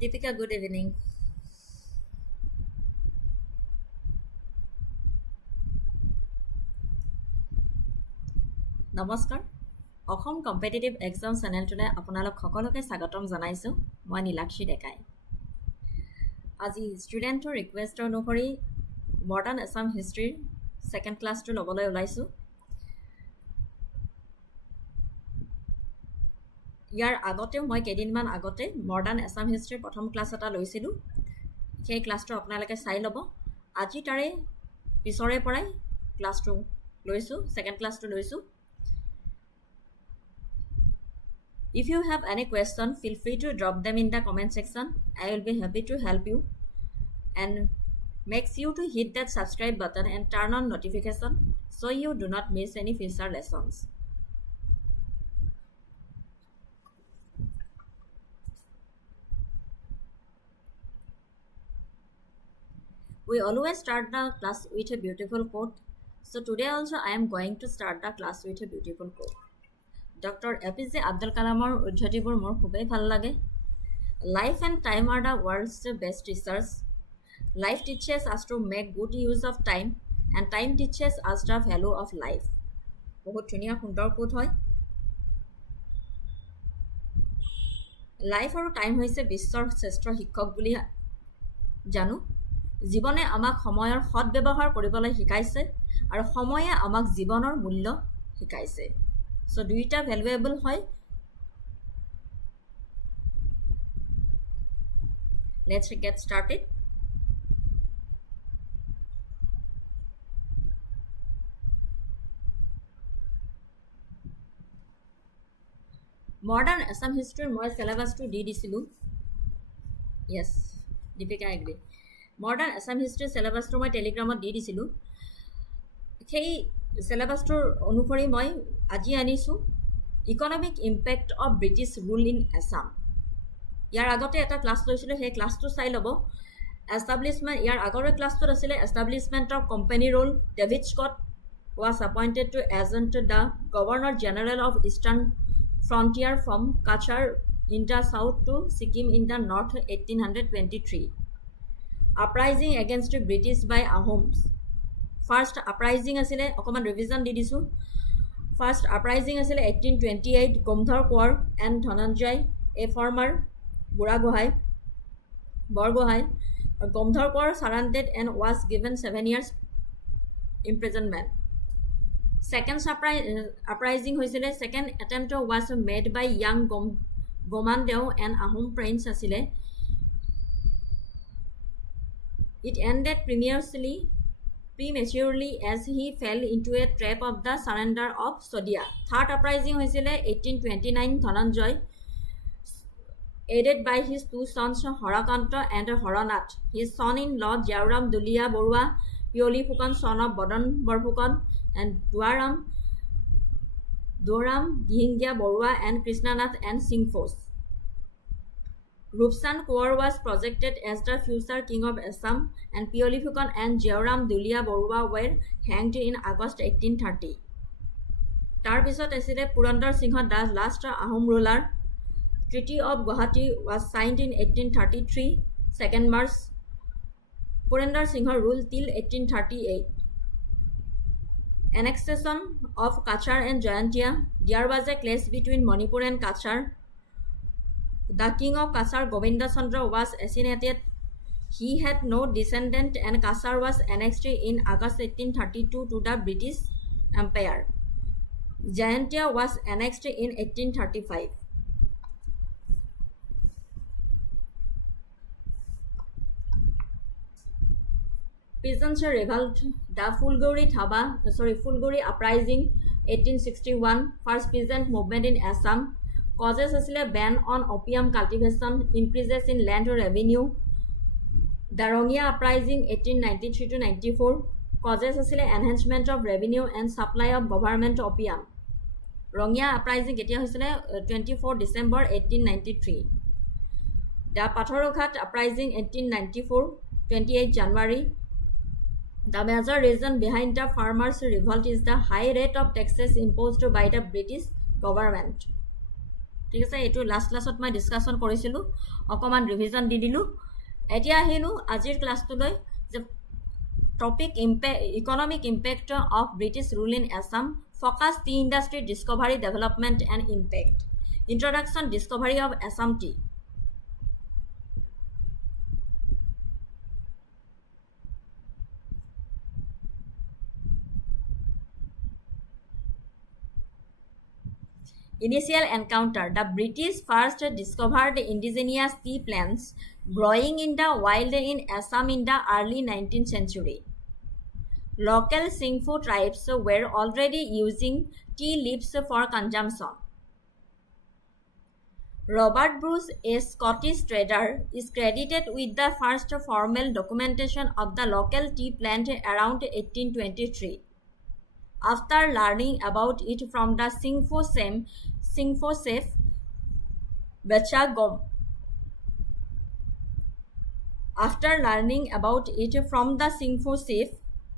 Deepika, good evening. নমস্কাৰ Assam competitive exam চেনেলটোলৈ আপোনালোক সকলোকে স্বাগতম জনাইছোঁ মই নীলাক্ষী ডেকাই আজি ষ্টুডেণ্টৰ ৰিকুৱেষ্ট অনুসৰি মডাৰ্ণ আছাম হিষ্ট্ৰীৰ ছেকেণ্ড ক্লাছটো ল'বলৈ ওলাইছোঁ ইয়াৰ আগতেও মই কেইদিনমান আগতে মডাৰ্ণ আছাম হিষ্ট্ৰীৰ প্ৰথম ক্লাছ এটা লৈছিলোঁ সেই ক্লাছটো আপোনালোকে চাই ল'ব আজি তাৰে পিছৰে পৰাই ক্লাছটো লৈছোঁ ছেকেণ্ড ক্লাছটো লৈছোঁ If you have any question, feel free to drop them in the comment section. I will be happy to help you. And make sure to hit that subscribe button and turn on notification so you do not miss any future lessons. We always start the class with a beautiful quote. So today also I am going to start the class with a beautiful quote. Dr. APJ Abdul Kalamor উদ্ধৃতিবোৰ মোৰ খুবেই ভাল লাগে Life and time are the world's best teachers. Life teaches us to make good use of time and time teaches us the value of life. বহুত ধুনীয়া সুন্দৰ coat হয় life আৰু time হৈছে বিশ্বৰ শ্ৰেষ্ঠ শিক্ষক বুলি জানো জীৱনে আমাক সময়ৰ সৎ ব্যৱহাৰ কৰিবলৈ শিকাইছে আৰু সময়ে আমাক জীৱনৰ মূল্য শিকাইছে So দুইটা ভ্যালুয়েবল হয় Let's get started Modern Assam History মই syllabus-টো দি দিছিলোঁ Yes Deepika agree Modern Assam History syllabus-টো মই টেলিগ্ৰামত দি দিছিলোঁ সেই syllabus-টোৰ অনুসৰি মই আজি আনিছোঁ economic impact of British rule in Assam ইয়াৰ আগতে এটা ক্লাছ লৈছিলোঁ সেই ক্লাছটো চাই ল'ব এষ্টাব্লিছমেণ্ট ইয়াৰ আগৰ ক্লাছটোত আছিলে establishment of company rule David Scott was appointed to agent the Governor General of Eastern Frontier from Kachar in the south to Sikkim in the north 1823 uprising against the British by Ahoms First uprising asile okoman revision di disu First uprising asile 1828 Gomdhar Kaur and Dhananjay a farmer Buragohai Borgohai Gomdhar Kaur surrendered and was given 7 years imprisonment Second uprising hoisile second attempt was made by young Gomandeo and Ahom prince asile It ended prematurely as he fell into a trap of the surrender of Sodia. Third uprising hoisile 1829 Dhananjay aided by his two sons Horakanta and Horanath. His son-in-law Jauram Dulia Borua, Pioli Fukan son of Bodan Borfukan and Duaram Dihingya Borua and Krishnanath and Singhfos. Rupsan Kaur was projected as the future king of Assam and Pioli Fukan and Jauram Dulia Borua were hanged in August 1830. Tar pisot asile Purandar Singh the last Ahom ruler. Treaty of Guwahati was signed in 1833, 2nd March. Purandar Singh ruled till 1838. Annexation of Kachar and Jayantia. There was a clash between Manipur and Kachar. The king of Kachar, Govinda Chandra, was assassinated. He had no descendant and Kachar was annexed in August 1832 to the British Empire. Jayantia was annexed in 1835. Peasants revolt, the Fulguri uprising, 1861, first peasant movement in Assam. Causes asile ban on opium cultivation, increases in land revenue. The Rongya uprising 1893 to 94 causes asile enhancement of revenue and supply of government opium. Rongya uprising ketia hoisile 24 December 1893. The Patharoghat uprising 1894 28 January. The major reason behind the farmers' revolt is the high rate of taxes imposed by the British government. ঠিক আছে এটো last ক্লাছত মই discussion কৰিছিলো অকমান revision দি দিলো এতিয়া আহিলো আজিৰ ক্লাছটোলৈ যে topic economic impact of British rule in Assam focus tea industry discovery development and impact introduction discovery of Assam tea Initial encounter. The British first discovered indigenous tea plants growing in the wild in Assam in the early 19th century. Local Singpho tribes were already using tea leaves for consumption. Robert Bruce, a Scottish trader, is credited with the first formal documentation of the local tea plant around 1823. After learning about it from the Singpho chef Bechagom. After learning about it from the Singpho chef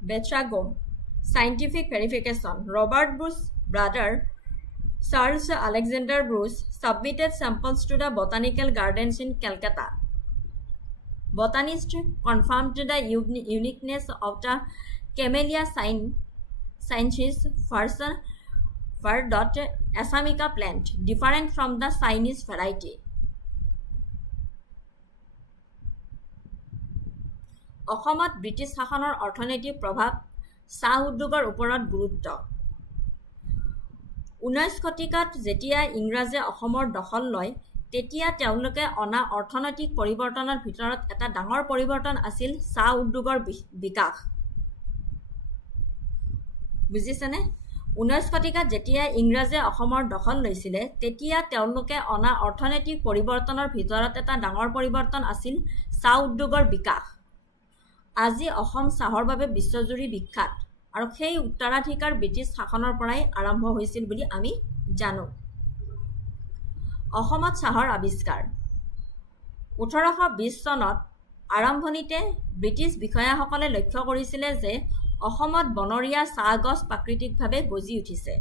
Bechagom, scientific verification, Robert Bruce's brother Charles Alexander Bruce submitted samples to the botanical gardens in Calcutta. Botanists confirmed the uniqueness of the Camellia sinensis Fur. Assamica plant, different from the Chinese variety. অসমত British শাসনৰ অৰ্থনৈতিক প্ৰভাৱ চাহ উদ্যোগৰ ওপৰত গুৰুত্ব 19 শতিকাত যেতিয়া ইংৰাজে অসমৰ দখল লয় তেতিয়া তেওঁলোকে অনা অৰ্থনৈতিক পৰিৱৰ্তনৰ ভিতৰত এটা ডাঙৰ পৰিৱৰ্তন আছিল চাহ উদ্যোগৰ বিকাশ বুজিছেনে 19 শতিকাত যেতিয়া ইংৰাজে অসমৰ দখল লৈছিলে তেতিয়া তেওঁলোকে অনা অৰ্থনৈতিক পৰিৱৰ্তনৰ ভিতৰত এটা ডাঙৰ পৰিৱৰ্তন আছিল চাহ উদ্যোগৰ বিকাশ আজি অসম চাহৰ বাবে বিশ্বজুৰি বিখ্যাত আৰু সেই উত্তৰাধিকাৰ ব্ৰিটিছ শাসনৰ পৰাই আৰম্ভ হৈছিল বুলি আমি জানো অসমত চাহৰ আৱিষ্কাৰ 1820 চনত আৰম্ভণিতে ব্ৰিটিছ বিষয়াসকলে লক্ষ্য কৰিছিলে যে অসমত বনৰীয়া চাহ গছ প্ৰাকৃতিকভাৱে গজি উঠিছে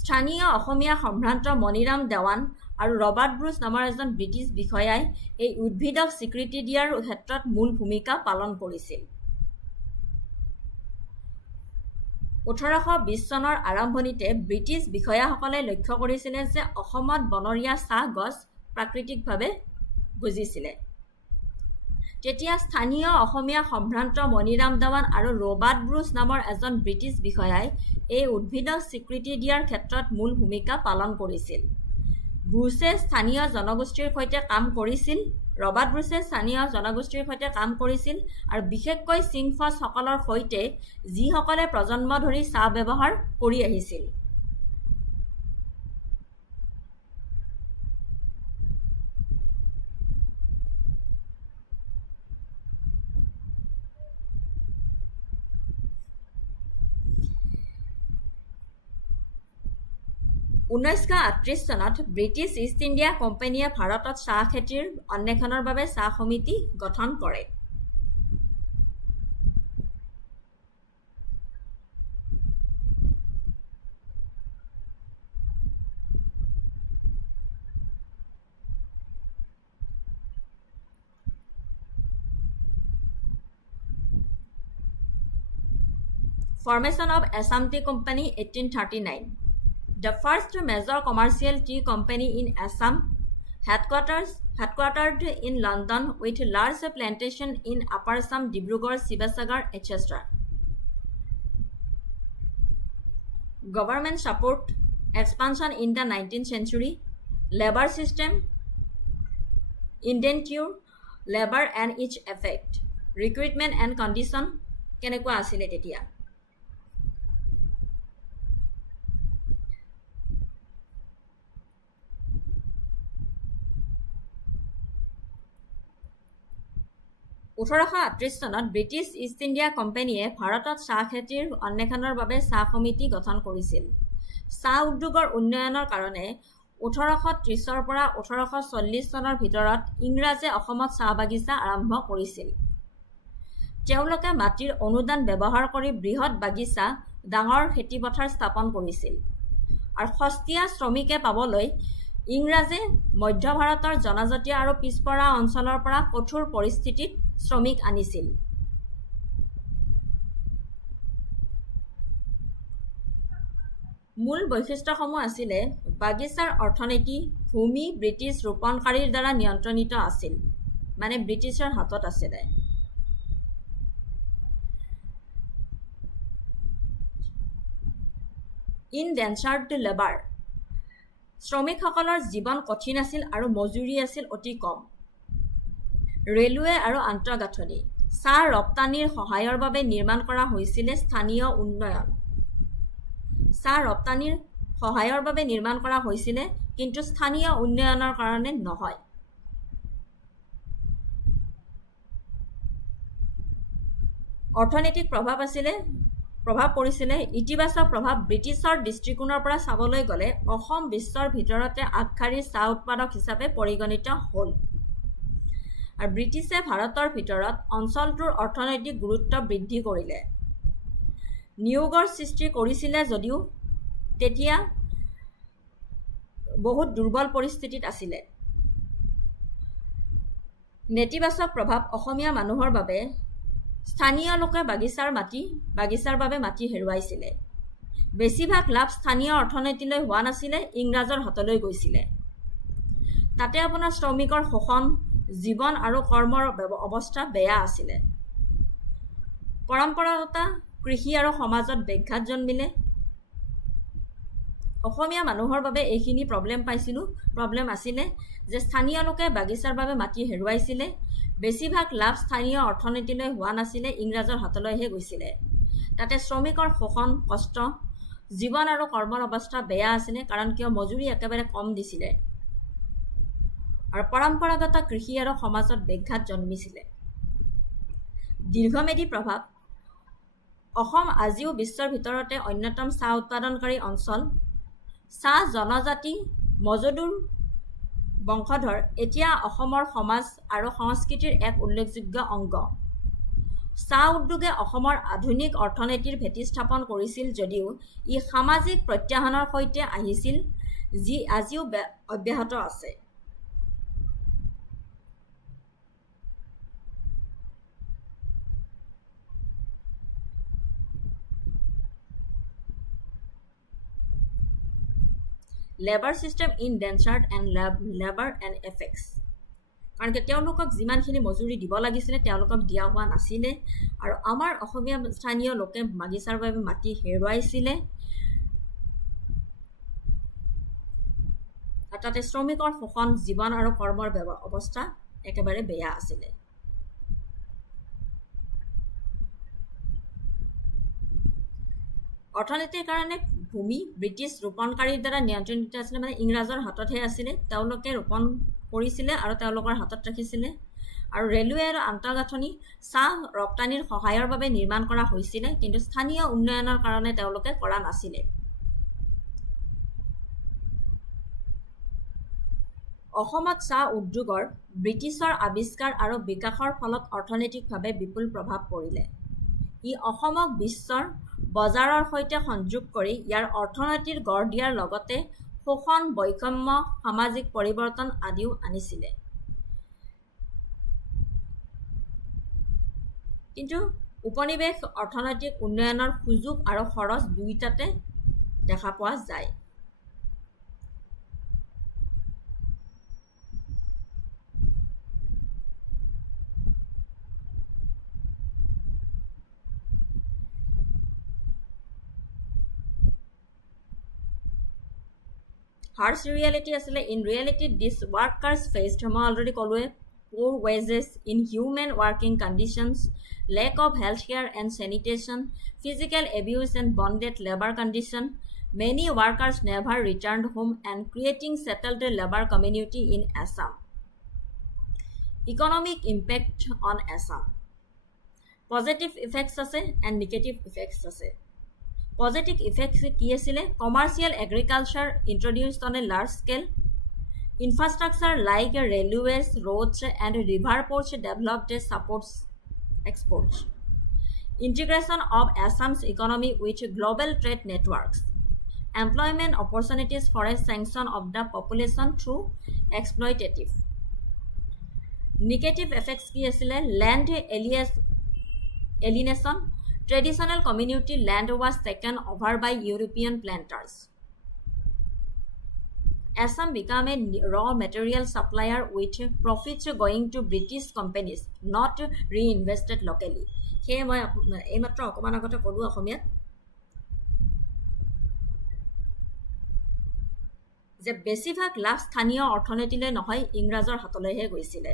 স্থানীয় অসমীয়া সম্ভ্ৰান্ত মণিৰাম দেৱান আৰু ৰবাৰ্ট ব্ৰুচ নামৰ এজন ব্ৰিটিছ বিষয়াই এই উদ্ভিদক স্বীকৃতি দিয়াৰ ক্ষেত্ৰত মূল ভূমিকা পালন কৰিছিল 1820 চনৰ আৰম্ভণিতে ব্ৰিটিছ বিষয়াসকলে লক্ষ্য কৰিছিলে যে অসমত বনৰীয়া চাহ গছ প্ৰাকৃতিকভাৱে গজিছিলে তেতিয়া স্থানীয় অসমীয়া সম্ভ্ৰান্ত মণিৰাম দেৱান আৰু ৰবাৰ্ট ব্ৰুচ নামৰ এজন ব্ৰিটিছ বিষয়াই এই উদ্ভিদক স্বীকৃতি দিয়াৰ ক্ষেত্ৰত মূল ভূমিকা পালন কৰিছিল ব্ৰুচে স্থানীয় জনগোষ্ঠীৰ সৈতে কাম কৰিছিল ৰবাৰ্ট ব্ৰুচে স্থানীয় জনগোষ্ঠীৰ সৈতে কাম কৰিছিল আৰু বিশেষকৈ সিংফছ সকলৰ সৈতে যিসকলে প্ৰজন্ম ধৰি চাহ ব্যৱহাৰ কৰি আহিছিল 1938 চনত ব্ৰিটিছ ইষ্ট ইণ্ডিয়া কোম্পানীয়ে ভাৰতত চাহ খেতিৰ অন্বেষণৰ বাবে চাহ সমিতি গঠন কৰে Formation of Assam Tea Company 1839 The first major commercial tea company in Assam, headquartered in London with large plantation in Upper Assam, Dibrugarh, Sivasagar, etc. Government support expansion in the 19th century, labor system, indenture, labor and its effect, recruitment and condition, কেনেকুৱা আছিলে তেতিয়া 1838 চনত British East India কোম্পানীয়ে ভাৰতত চাহ খেতিৰ অন্বেষণৰ বাবে চাহ সমিতি গঠন কৰিছিল চাহ উদ্যোগৰ উন্নয়নৰ কাৰণে 1830ৰ পৰা 1840 চনৰ ভিতৰত ইংৰাজে অসমত চাহ বাগিচা আৰম্ভ কৰিছিল তেওঁলোকে মাটিৰ অনুদান ব্যৱহাৰ কৰি বৃহৎ বাগিচা ডাঙৰ খেতি পথাৰ স্থাপন কৰিছিল আৰু সস্তীয়া শ্ৰমিকে পাবলৈ ইংৰাজে মধ্য ভাৰতৰ জনজাতীয় আৰু পিছপৰা অঞ্চলৰ পৰা কঠোৰ পৰিস্থিতিত শ্ৰমিক আনিছিল। মূল বৈশিষ্ট্যসমূহ আছিলে বাগিচাৰ অৰ্থনীতি ভূমি ব্ৰিটিছ ৰোপণকাৰীৰ দ্বাৰা নিয়ন্ত্ৰণিত আছিল, মানে ব্ৰিটিছৰ হাতত আছিলে। ইনডেঞ্চাৰ্ড লেবাৰ, শ্ৰমিকসকলৰ জীৱন কঠিন আছিল আৰু মজুৰি আছিল অতি কম। ৰেলৱে আৰু আন্তঃগাঁথনি, চাহ ৰপ্তানিৰ সহায়ৰ বাবে নিৰ্মাণ কৰা হৈছিলে স্থানীয় উন্নয়ন। চাহ ৰপ্তানিৰ সহায়ৰ বাবে নিৰ্মাণ কৰা হৈছিলে, কিন্তু স্থানীয় উন্নয়নৰ কাৰণে নহয়। অৰ্থনৈতিক প্ৰভাৱ পৰিছিলে ইতিবাচক প্ৰভাৱ। ব্ৰিটিছৰ দৃষ্টিকোণৰ পৰা চাবলৈ গ'লে অসম বিশ্বৰ ভিতৰতে আগশাৰীৰ চাহ উৎপাদক হিচাপে পৰিগণিত হ'ল। আৰু ব্ৰিটিছে ভাৰতৰ ভিতৰত অঞ্চলটোৰ অৰ্থনৈতিক গুৰুত্ব বৃদ্ধি কৰিলে। নিয়োগৰ সৃষ্টি কৰিছিলে যদিও তেতিয়া বহুত দুৰ্বল পৰিস্থিতিত আছিলে। নেতিবাচক প্ৰভাৱ অসমীয়া মানুহৰ বাবে স্থানীয় লোকে বাগিচাৰ বাবে মাটি হেৰুৱাইছিলে। বেছিভাগ লাভ স্থানীয় অৰ্থনীতিলৈ হোৱা নাছিলে, ইংৰাজৰ হাতলৈ গৈছিলে। তাতে আপোনাৰ শ্ৰমিকৰ শোষণ, জীৱন আৰু কৰ্মৰ অৱস্থা বেয়া আছিলে। পৰম্পৰাগত কৃষি আৰু সমাজত ব্যাঘাত জন্মিলে। অসমীয়া মানুহৰ বাবে এইখিনি প্ৰব্লেম আছিলে যে স্থানীয় লোকে বাগিচাৰ বাবে মাটি হেৰুৱাইছিলে। বেছিভাগ লাভ স্থানীয় অৰ্থনীতিলৈ হোৱা নাছিলে, ইংৰাজৰ হাতলৈহে গৈছিলে। তাতে শ্ৰমিকৰ শোষণ, কষ্ট, জীৱন আৰু কৰ্মৰ অৱস্থা বেয়া আছিলে, কাৰণ কিয় মজুৰি একেবাৰে কম দিছিলে। আৰু পৰম্পৰাগত কৃষি আৰু সমাজত ব্যাঘাত জন্মিছিলে। দীৰ্ঘম্যাদী প্ৰভাৱ, অসম আজিও বিশ্বৰ ভিতৰতে অন্যতম চাহ উৎপাদনকাৰী অঞ্চল। চাহ জনজাতি মজদুৰ বংশধৰ এতিয়া অসমৰ সমাজ আৰু সংস্কৃতিৰ এক উল্লেখযোগ্য অংগ। চাহ উদ্যোগে অসমৰ আধুনিক অৰ্থনীতিৰ ভেটি স্থাপন কৰিছিল যদিও ই সামাজিক প্ৰত্যাহ্বানৰ সৈতে আহিছিল, যি আজিও অব্যাহত আছে। Labour system indentured and labour and effects, কাৰণ তেওঁলোকক যিমানখিনি মজুৰি দিব লাগিছিলে তেওঁলোকক দিয়া হোৱা নাছিলে। আৰু আমাৰ অসমীয়া স্থানীয় লোকে বাগিচাৰ বাবে মাটি হেৰুৱাইছিলে। তাতে শ্ৰমিকৰ শোষণ, জীৱন আৰু কৰ্মৰ অৱস্থা একেবাৰে বেয়া আছিলে। অৰ্থনীতিৰ কাৰণে ভূমি ব্ৰিটিছ ৰোপণকাৰীৰ দ্বাৰা নিয়ন্ত্ৰণিত আছিলে, মানে ইংৰাজৰ হাততহে আছিলে। তেওঁলোকে ৰোপণ কৰিছিলে আৰু তেওঁলোকৰ হাতত ৰাখিছিলে। আৰু ৰেলৱে আৰু আন্তঃগাঁথনি চাহ ৰপ্তানিৰ সহায়ৰ বাবে নিৰ্মাণ কৰা হৈছিলে, কিন্তু স্থানীয় উন্নয়নৰ কাৰণে তেওঁলোকে কৰা নাছিলে। অসমত চাহ উদ্যোগৰ ব্ৰিটিছৰ আৱিষ্কাৰ আৰু বিকাশৰ ফলত অৰ্থনৈতিকভাৱে বিপুল প্ৰভাৱ পৰিলে। ই অসমক বিশ্বৰ বজাৰৰ সৈতে সংযোগ কৰি ইয়াৰ অৰ্থনীতিৰ গঢ় দিয়াৰ লগতে শোষণ, বৈষম্য, সামাজিক পৰিৱৰ্তন আদিও আনিছিলে। কিন্তু উপনিৱেশ অৰ্থনৈতিক উন্নয়নৰ সুযোগ আৰু খৰচ দুয়োটাতে দেখা পোৱা যায়। হাৰ্ছ ৰিয়েলিটি আছিলে। ইন ৰিয়েলিটি দিছ ৱৰ্কাৰ্ছ ফেচড, মই অলৰেডি ক'লোৱে, poor wages, inhuman working conditions, lack of health care and sanitation, physical abuse and bonded labor condition. Many workers never returned home and creating settled labor community in Assam. Economic impact on Assam. Positive effects আছে and negative effects আছে। Positive effects কি আছিলে? Commercial agriculture introduced on a large scale. Infrastructure like railways, roads, and river ports developed supports exports. Integration of Assam's economy with global trade networks. employment opportunities for a sanction of the population through exploitative. Negative effects কি আছিলে land alienation. Traditional community land was taken over by European planters. Assam became a raw material supplier with profits going to British companies, not reinvested locally. সেয়ে মই এইমাত্ৰ অকণমান আগতে ক'লোঁ অসমীয়াত যে বেছিভাগ লাভ স্থানীয় অৰ্থনীতিলৈ নহয় ইংৰাজৰ হাতলৈহে গৈছিলে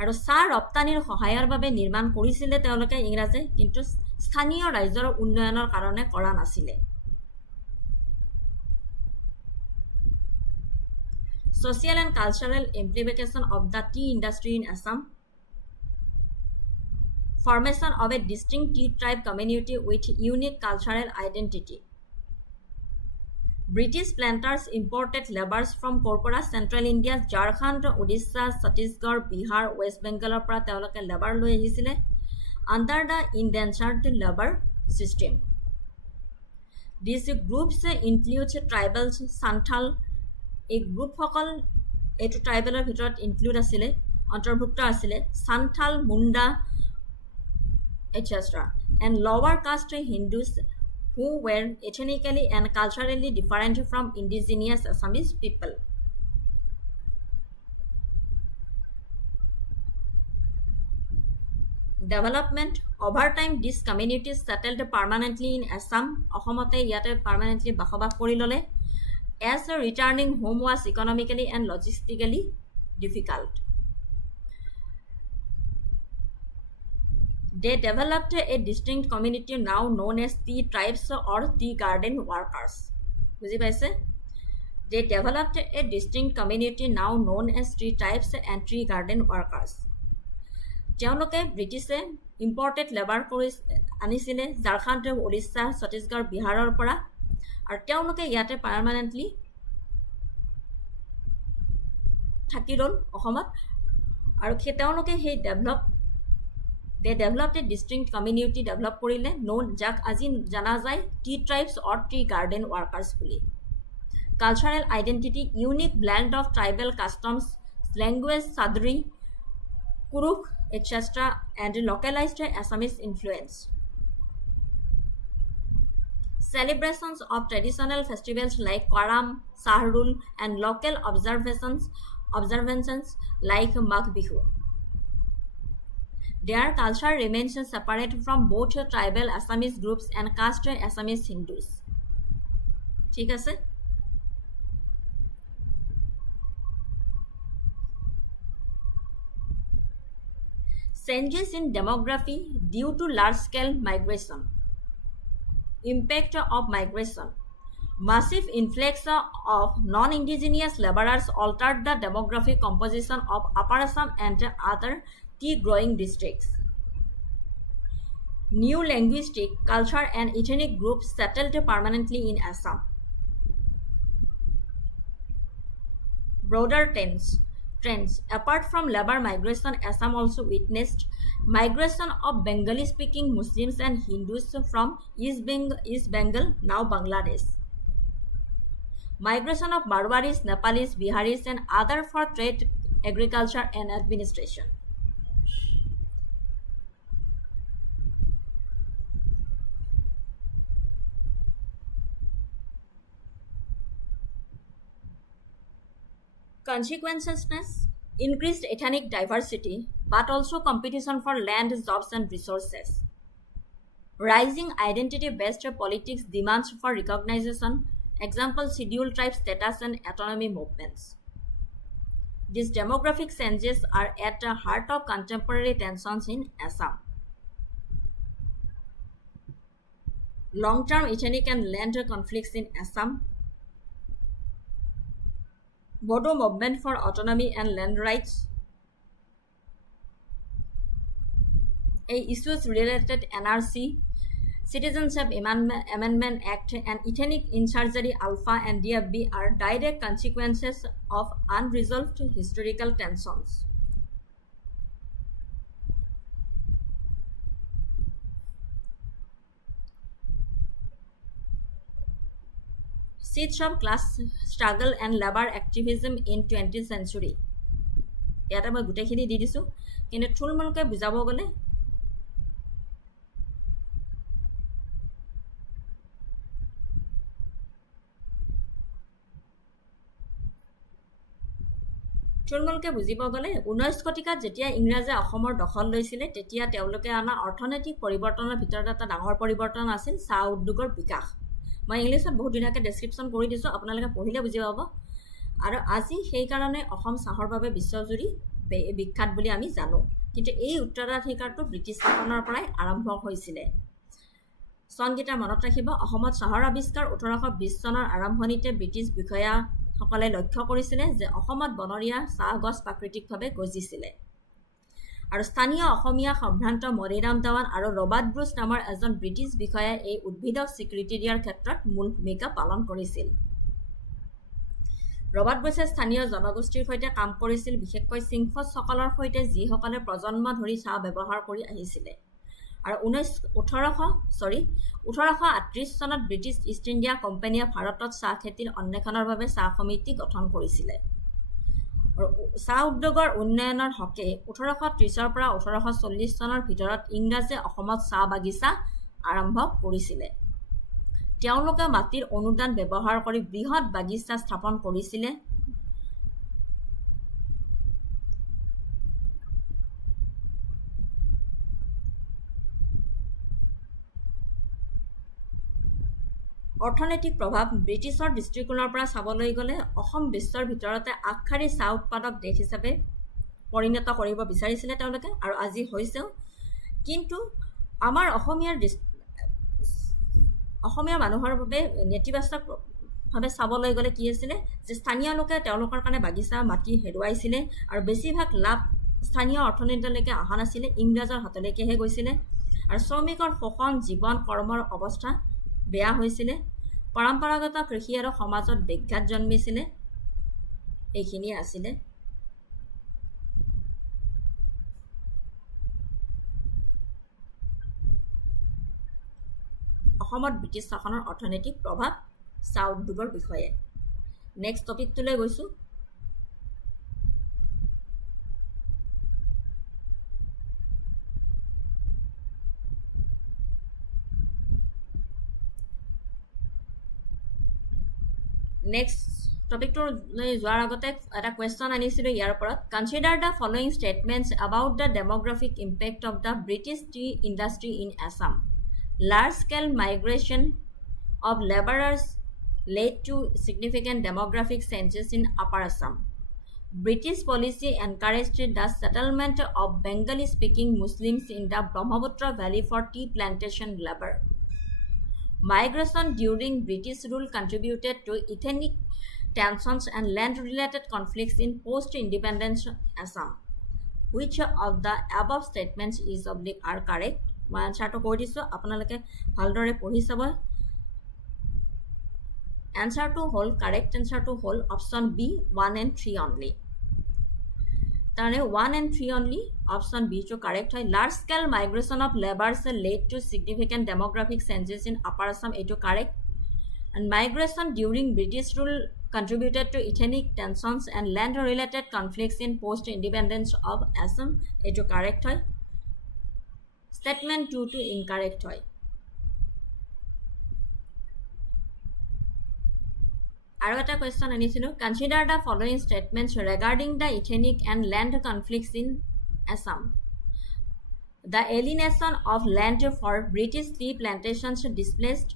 আৰু চাহ ৰপ্তানিৰ সহায়ৰ বাবে নিৰ্মাণ কৰিছিলে তেওঁলোকে ইংৰাজে কিন্তু স্থানীয় ৰাজ্যৰ উন্নয়নৰ কাৰণে কৰা নাছিলে Social and cultural implication of the tea industry in Assam. Formation of a distinct tea tribe community with unique cultural identity. British planters imported laborers from Korpora, Central India, Jharkhand, Odisha, Chhattisgarh, Bihar, West Bengal পৰা তেওঁলোকে labor লৈ আহিছিলে under the indentured labor system. These groups include tribals, Santhal, এই গ্ৰুপসকল এইটো ট্ৰাইবেলৰ ভিতৰত include আছিলে অন্তৰ্ভুক্ত আছিলে Santhal Munda etc. and lower caste Hindus who were ethnically and culturally different from indigenous Assamese people. Development. Over time, these communities settled permanently in Assam. অসমতে ইয়াতে permanently বসবাস কৰি ল'লে as returning home was economically and logistically difficult. They developed a distinct community now known as tea tribes or tea garden workers. বুজি পাইছে? They developed a distinct community now known as tea tribes and tea garden workers. তেওঁলোকে ব্ৰিটিছে imported labour কৰি আনিছিলে ঝাৰখণ্ড ওড়িশা ছত্তীশগড় বিহাৰৰ পৰা আৰু তেওঁলোকে ইয়াতে পাৰ্মানেণ্টলি থাকি ৰ'ল অসমত আৰু তেওঁলোকে সেই they developed a distinct community develop কৰিলে known যাক আজি জানা যায় tea tribes or tea garden workers বুলি cultural identity unique blend of tribal customs language sadri kuruk etc. and localized Assamese influence celebrations of traditional festivals like Karam, Sahrul and local observances like Magh Bihu. Their culture remains separate from both tribal Assamese groups and caste Assamese Hindus. ঠিক আছে Changes in demography due to large-scale migration. Impact of migration. Massive influx of non-indigenous laborers altered the demographic composition of Upper Assam and other tea-growing districts. New linguistic, cultural and ethnic groups settled permanently in Assam. Broader trends. Apart from labor migration, Assam also witnessed migration of Bengali-speaking Muslims and Hindus from East Bengal, now Bangladesh. Migration of Marwaris, Nepalis, Biharis, and other for trade, agriculture, and administration. Consequences: increased ethnic diversity, but also competition for land, jobs, and resources. Rising identity-based politics demands for recognition, example scheduled tribe status and autonomy movements. These demographic changes are at the heart of contemporary tensions in Assam. Long-term ethnic and land conflicts in Assam. Bodo movement for autonomy and land rights. Issues related NRC, Citizenship Amendment Act, and ethnic insurgency Alpha and DFB are direct consequences of unresolved historical tensions. Seeds of Class Struggle and Labor Activism in 20th Century. ইয়াতে মই গোটেইখিনি দি দিছোঁ, কিন্তু থুলমূলকৈ বুজাব গ'লে বুজিব গ'লে 19 শতিকাত যেতিয়া ইংৰাজে অসমৰ দখল লৈছিলে তেতিয়া তেওঁলোকে অনা অৰ্থনৈতিক পৰিৱৰ্তনৰ ভিতৰত এটা ডাঙৰ পৰিৱৰ্তন আছিল চাহ উদ্যোগৰ বিকাশ। মই ইংলিছত বহুত ধুনীয়াকৈ ডেছক্ৰিপশ্যন কৰি দিছোঁ, আপোনালোকে পঢ়িলে বুজি পাব। আৰু আজি সেইকাৰণে অসম চাহৰ বাবে বিশ্বজুৰি বিখ্যাত বুলি আমি জানো, কিন্তু এই উত্তৰাধিকাৰটো ব্ৰিটিছ শাসনৰ পৰাই আৰম্ভ হৈছিলে। চনকেইটা মনত ৰাখিব। অসমত চাহৰ আৱিষ্কাৰ 1820 চনৰ আৰম্ভণিতে ব্ৰিটিছ বিষয়াসকলে লক্ষ্য কৰিছিলে যে অসমত বনৰীয়া চাহ গছ প্ৰাকৃতিকভাৱে গজিছিলে, আৰু স্থানীয় অসমীয়া সম্ভ্ৰান্ত মৰিৰাম দেৱান আৰু ৰবাৰ্ট ব্ৰুচ নামৰ এজন ব্ৰিটিছ বিষয়াই এই উদ্ভিদক স্বীকৃতি দিয়াৰ ক্ষেত্ৰত মূল ভূমিকা পালন কৰিছিল। ৰবাৰ্ট ব্ৰুচে স্থানীয় জনগোষ্ঠীৰ সৈতে কাম কৰিছিল, বিশেষকৈ চিংফছসকলৰ সৈতে যিসকলে প্ৰজন্ম ধৰি চাহ ব্যৱহাৰ কৰি আহিছিলে। আৰু 1838 চনত ব্ৰিটিছ ইষ্ট ইণ্ডিয়া কোম্পানীয়ে ভাৰতত চাহ খেতিৰ অন্বেষণৰ বাবে চাহ সমিতি গঠন কৰিছিলে। আৰু চাহ উদ্যোগৰ উন্নয়নৰ হকে 1830 পৰা 1840 চনৰ ভিতৰত ইংৰাজে অসমত চাহ বাগিচা আৰম্ভ কৰিছিলে। তেওঁলোকে মাটিৰ অনুদান ব্যৱহাৰ কৰি বৃহৎ বাগিচা স্থাপন কৰিছিলে। অৰ্থনৈতিক প্ৰভাৱ ব্ৰিটিছৰ দৃষ্টিকোণৰ পৰা চাবলৈ গ'লে অসম বিশ্বৰ ভিতৰতে আগশাৰীৰ চাহ উৎপাদক দেশ হিচাপে পৰিণত কৰিব বিচাৰিছিলে তেওঁলোকে, আৰু আজি হৈছেও। কিন্তু আমাৰ অসমীয়া মানুহৰ বাবে নেতিবাচকভাৱে চাবলৈ গ'লে কি আছিলে যে স্থানীয় লোকে তেওঁলোকৰ কাৰণে বাগিচা মাটি হেৰুৱাইছিলে, আৰু বেছিভাগ লাভ স্থানীয় অৰ্থনীতিলৈকে অহা নাছিলে, ইংৰাজৰ হাতলৈকেহে গৈছিলে। আৰু শ্ৰমিকৰ শোষণ, জীৱন কৰ্মৰ অৱস্থা বেয়া হৈছিলে, পৰম্পৰাগত কৃষি আৰু সমাজত ব্যাঘাত জন্মিছিলে। এইখিনিয়ে আছিলে। অসমত ব্ৰিটিছ শাসনৰ অৰ্থনৈতিক প্ৰভাৱ চাহ উদ্যোগৰ বিষয়ে। নেক্সট টপিকটোলৈ গৈছোঁ। নেক্সট টপিকটোলৈ যোৱাৰ আগতে এটা কুৱেশ্যন আনিছিলোঁ ইয়াৰ ওপৰত। Consider the following statements about the demographic impact of the British tea industry in Assam. Large scale migration of labourers led to significant demographic changes in Upper Assam. British policy encouraged the settlement of Bengali-speaking Muslims in the Brahmaputra Valley for tea plantation labor. Migration during British rule contributed to ethnic tensions and land-related conflicts in post-independence Assam. Which of the above statements are correct? মই আনসাৰটো কৈ দিছোঁ, আপোনালোকে ভালদৰে পঢ়ি চাব। Answer to whole, correct answer to whole, option B, 1 and 3 only. Then 1 and 3 only, option B to correct. Large scale migration of laborers led to significant demographic changes in Upper Assam, to correct. And migration during British rule contributed to ethnic tensions and land related conflicts in post independence of Assam, to correct. Statement 2 to incorrect. আৰু এটা question আনিছিলোঁ। Consider the following statements regarding the ethnic and land conflicts in Assam. The alienation of land for British tea plantations displaced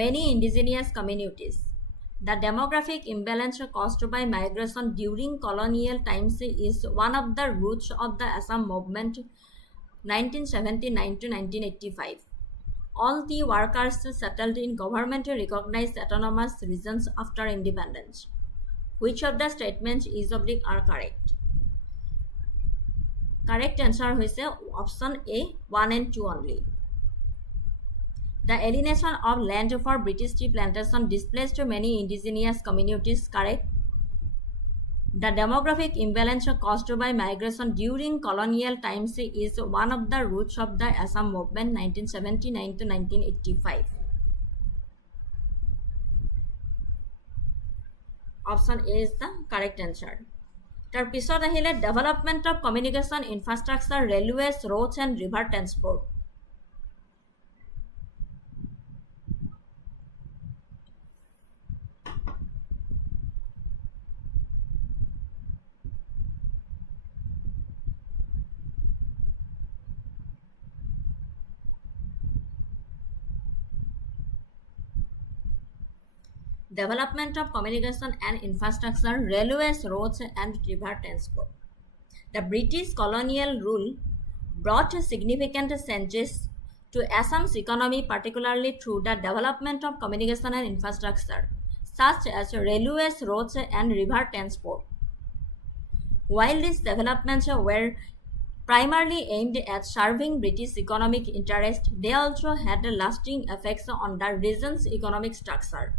many indigenous communities. The demographic imbalance caused by migration during colonial times is one of the roots of the Assam movement 1979 to 1985. All the workers settled in government-recognized autonomous regions after independence. Which of the statements are correct? Correct answer is option A, 1 and 2 only. The alienation of land for British tea plantation displaced many indigenous communities. Correct. The demographic imbalance caused by migration during colonial times is one of the roots of the Assam movement 1979 to 1985. Option A is the correct answer. তাৰ পিছত আহিলে development of communication infrastructure railways roads and river transport Development of communication and infrastructure, railways, roads, and river transport. The British colonial rule brought significant changes to Assam's economy, particularly through the development of communication and infrastructure, such as railways, roads, and river transport. While these developments were primarily aimed at serving British economic interests, they also had lasting effects on the region's economic structure.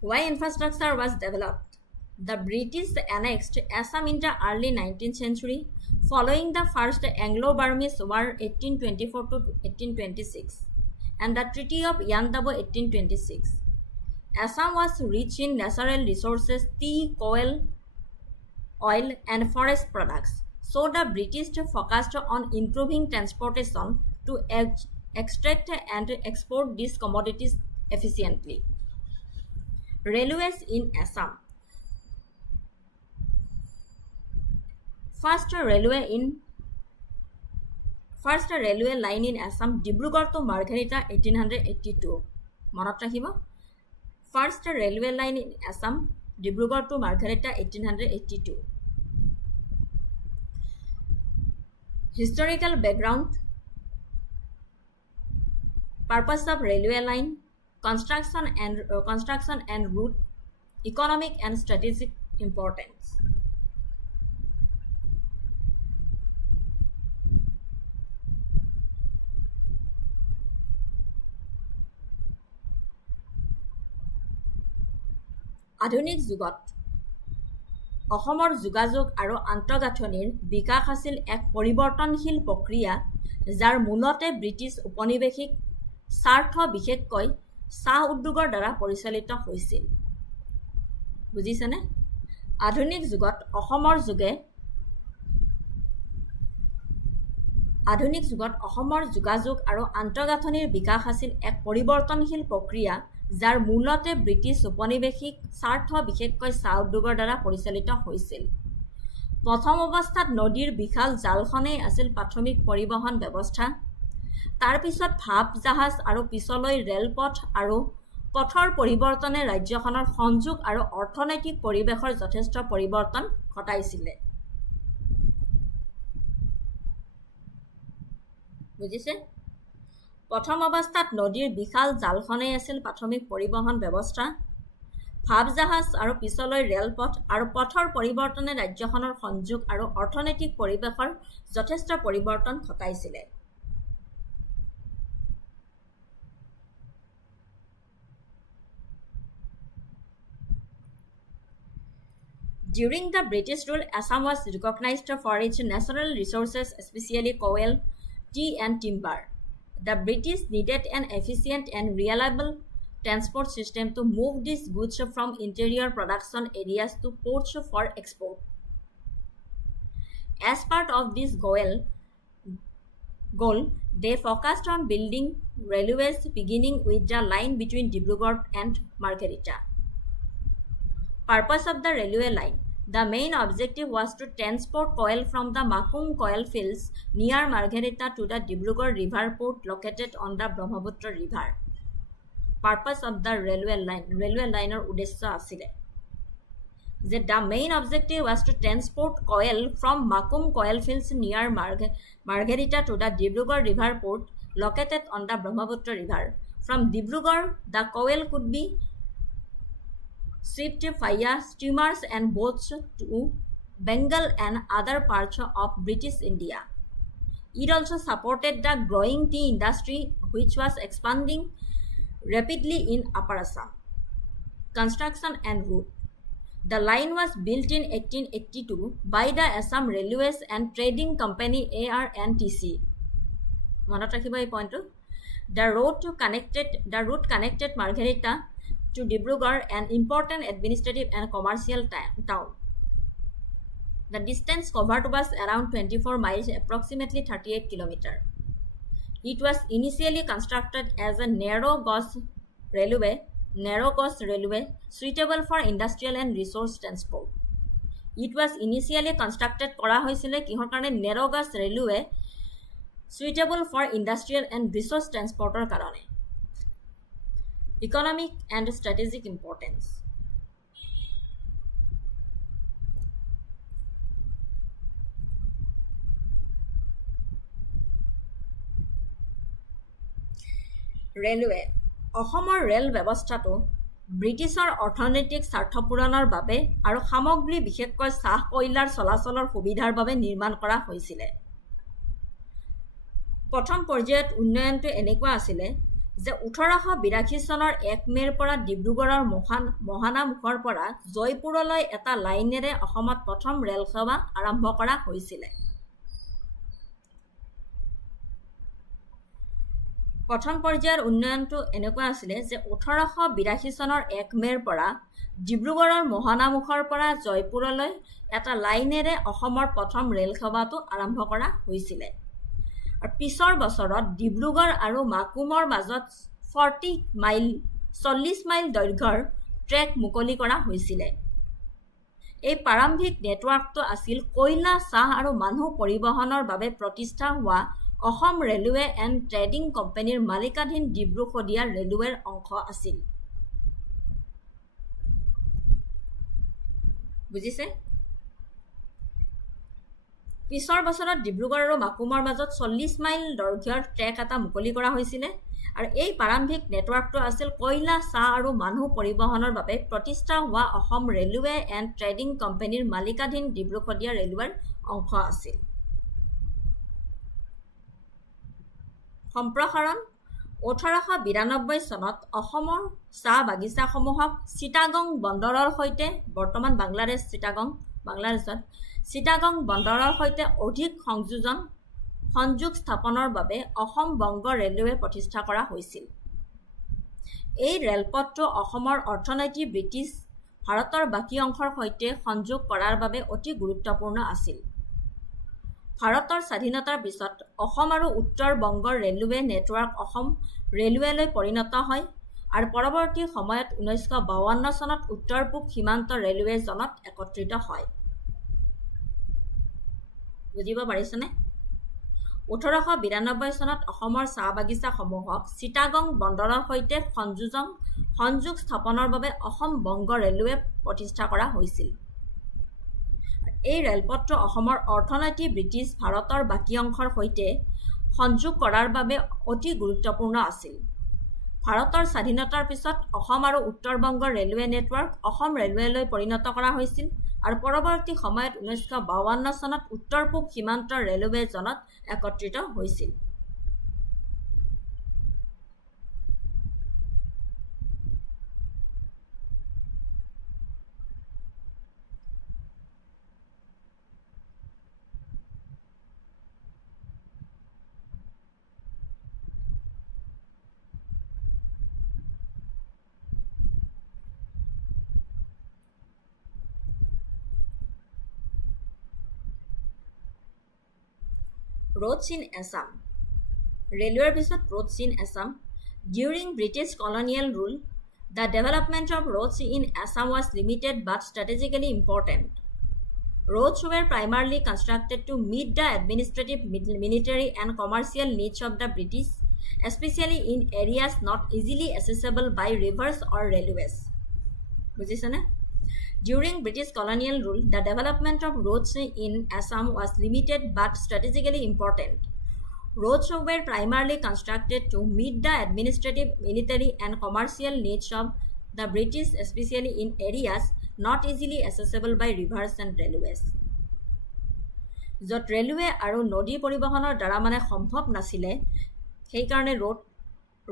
Why infrastructure was developed? The British annexed Assam in the early 19th century following the First Anglo-Burmese War 1824 to 1826 and the Treaty of Yandabo 1826. Assam was rich in natural resources, tea, coal, oil, and forest products. So the British focused on improving transportation to extract and export these commodities efficiently. Railways in Assam. First railway line in Assam, Dibrugarh to Margherita 1882. মনত ৰাখিব First railway line in Assam, Dibrugarh to Margherita 1882. Historical background. Purpose of railway line. Construction and route, economic and strategic importance. আধুনিক যুগত অসমৰ যোগাযোগ আৰু আন্তঃগাঁথনিৰ বিকাশ আছিল এক পৰিৱৰ্তনশীল প্ৰক্ৰিয়া যাৰ মূলতে ব্ৰিটিছ উপনিৱেশিক স্বাৰ্থ বিশেষকৈ চাহ উদ্যোগৰ দ্বাৰা পৰিচালিত হৈছিল বুজিছেনে আধুনিক যুগত অসমৰ যোগাযোগ আৰু আন্তঃগাঁথনিৰ বিকাশ আছিল এক পৰিৱৰ্তনশীল প্ৰক্ৰিয়া যাৰ মূলতে ব্ৰিটিছ উপনিৱেশিক স্বাৰ্থ বিশেষকৈ চাহ উদ্যোগৰ দ্বাৰা পৰিচালিত হৈছিল প্ৰথম অৱস্থাত নদীৰ বিশাল জালখনেই আছিল প্ৰাথমিক পৰিবহণ ব্যৱস্থা তাৰ পিছত ভাপ জাহাজ আৰু পিছলৈ ৰেলপথ আৰু পথৰ পৰিৱৰ্তনে ৰাজ্যখনৰ সংযোগ আৰু অৰ্থনৈতিক পৰিৱেশৰ যথেষ্ট পৰিৱৰ্তন ঘটাইছিল বুজিছে প্ৰথম অৱস্থাত নদীৰ বিশাল জালখনেই আছিল প্ৰাথমিক পৰিবহণ ব্যৱস্থা ভাপ জাহাজ আৰু পিছলৈ ৰেলপথ আৰু পথৰ পৰিৱৰ্তনে ৰাজ্যখনৰ সংযোগ আৰু অৰ্থনৈতিক পৰিৱেশৰ যথেষ্ট পৰিৱৰ্তন ঘটাইছিল During the British rule, Assam was recognized for its natural resources, especially coal, tea, and timber. The British needed an efficient and reliable transport system to move these goods from interior production areas to ports for export. As part of this goal, they focused on building railways beginning with the line between Dibrugarh and Margherita. Purpose of the railway line. The main objective was to transport coal from the Makum coal fields near Margherita to the Dibrugarh river port located on the Brahmaputra river. Purpose of the railway line or উদ্দেশ্য আছিল যে the main objective was to transport coal from Makum coal fields near Margherita to the Dibrugarh river port located on the Brahmaputra river. From Dibrugarh, the coal could be shipped via steamers and boats to Bengal and other parts of British India. It also supported the growing tea industry, which was expanding rapidly in Upper Assam. Construction and route. The line was built in 1882 by the Assam Railways and Trading Company ARNTC. মনত ৰাখিব এই পইণ্টটো The route connected Margherita to Dibrugarh, an important administrative and commercial town. The distance covered was around 24 miles, approximately 38 kilometers. It was initially constructed as a narrow gauge railway suitable for industrial and resource transport. It was initially constructed কৰা হৈছিলে কিহৰ কাৰণে narrow gauge railway suitable for industrial and resource transporter karone. Economic and strategic importance. Railway. অসমৰ rail ব্যৱস্থাটো ব্ৰিটিছৰ অৰ্থনৈতিক স্বাৰ্থ পূৰণৰ বাবে আৰু সামগ্ৰী বিশেষকৈ চাহ কয়লাৰ চলাচলৰ সুবিধাৰ বাবে নিৰ্মাণ কৰা হৈছিল। প্ৰথম পৰ্যায়ত উন্নয়নটো এনেকুৱা আছিল যে 1882 চনৰ 1 মেৰ পৰা ডিব্ৰুগড়ৰ মহানামুখৰ পৰা জয়পুৰলৈ এটা লাইনেৰে অসমত প্ৰথম ৰেল সেৱা আৰম্ভ কৰা হৈছিল। প্ৰথম পৰ্যায়ৰ উন্নয়নটো এনেকুৱা আছিল যে 1882 চনৰ 1 মেৰ পৰা ডিব্ৰুগড়ৰ মহানামুখৰ পৰা জয়পুৰলৈ এটা লাইনেৰে অসমৰ প্ৰথম ৰেল সেৱাটো আৰম্ভ কৰা হৈছিল। আৰু পিছৰ বছৰত ডিব্ৰুগড় আৰু মাকুমৰ মাজত 40 মাইল দৈৰ্ঘ্যৰ ট্ৰেক মুকলি কৰা হৈছিল। এই প্ৰাৰম্ভিক নেটৱৰ্কটো আছিল কয়লা, চাহ আৰু মানুহ পৰিবহণৰ বাবে প্ৰতিষ্ঠা হোৱা অসম ৰেলৱে এণ্ড ট্ৰেডিং কোম্পানীৰ মালিকাধীন ডিব্ৰু-শদিয়া ৰেলৱেৰ অংশ আছিল। বুজিছে? পিছৰ বছৰত ডিব্ৰুগড় আৰু মাকুমৰ মাজত 40 মাইল দৈৰ্ঘ্যৰ ট্ৰেক এটা মুকলি কৰা হৈছিল আৰু এই প্ৰাৰম্ভিক নেটৱৰ্কটো আছিল কয়লা, চাহ আৰু মানুহ পৰিবহণৰ বাবে প্ৰতিষ্ঠা হোৱা অসম ৰেলৱে এণ্ড ট্ৰেডিং কোম্পানীৰ মালিকাধীন ডিব্ৰু-শদিয়া ৰেলৱেৰ অংশ আছিল। সম্প্ৰসাৰণ 1892 চনত অসমৰ চাহ বাগিচাসমূহক চিটাগং বন্দৰৰ সৈতে বৰ্তমান বাংলাদেশ বাংলাদেশত চিটাগং বন্দৰৰ সৈতে অধিক সংযোগ স্থাপনৰ বাবে অসম বংগ ৰেলৱে প্ৰতিষ্ঠা কৰা হৈছিল। এই ৰেলপথটো অসমৰ অৰ্থনীতি ব্ৰিটিছ ভাৰতৰ বাকী অংশৰ সৈতে সংযোগ কৰাৰ বাবে অতি গুৰুত্বপূৰ্ণ আছিল। ভাৰতৰ স্বাধীনতাৰ পিছত অসম আৰু উত্তৰ বংগৰ ৰেলৱে নেটৱৰ্ক অসম ৰেলৱেলৈ পৰিণত হয় আৰু পৰৱৰ্তী সময়ত 1952 চনত উত্তৰ পূব সীমান্ত ৰেলৱে জোনত একত্ৰিত হয়। বুজিব পাৰিছেনে? 1892 চনত অসমৰ চাহ বাগিচাসমূহক চিটাগং বন্দৰৰ সৈতে সংযোগ স্থাপনৰ বাবে অসম বংগ ৰেলৱে প্ৰতিষ্ঠা কৰা হৈছিল। এই ৰেলপথটো অসমৰ অৰ্থনীতি ব্ৰিটিছ ভাৰতৰ বাকী অংশৰ সৈতে সংযোগ কৰাৰ বাবে অতি গুৰুত্বপূৰ্ণ আছিল। ভাৰতৰ স্বাধীনতাৰ পিছত অসম আৰু উত্তৰ বংগৰ ৰেলৱে নেটৱৰ্ক অসম ৰেলৱেলৈ পৰিণত কৰা হৈছিল আৰু পৰৱৰ্তী সময়ত 1952 চনত উত্তৰ পূব সীমান্ত ৰেলৱে জোনত একত্ৰিত হৈছিল। Roads in Assam. Railway pisot roads in Assam. During British colonial rule, the development of roads in Assam was limited but strategically important. Roads were primarily constructed to meet the administrative, military and commercial needs of the British, especially in areas not easily accessible by rivers or railways. বুজিছেনে? During British colonial rule, the development of roads in Assam was limited but strategically important. Roads were primarily constructed to meet the administrative, military, and commercial needs of the British, especially in areas not easily accessible by rivers and railways. য'ত railway আৰু নদী পৰিবহণৰ দ্বাৰা সম্ভৱ নাছিলে, সেইকাৰণে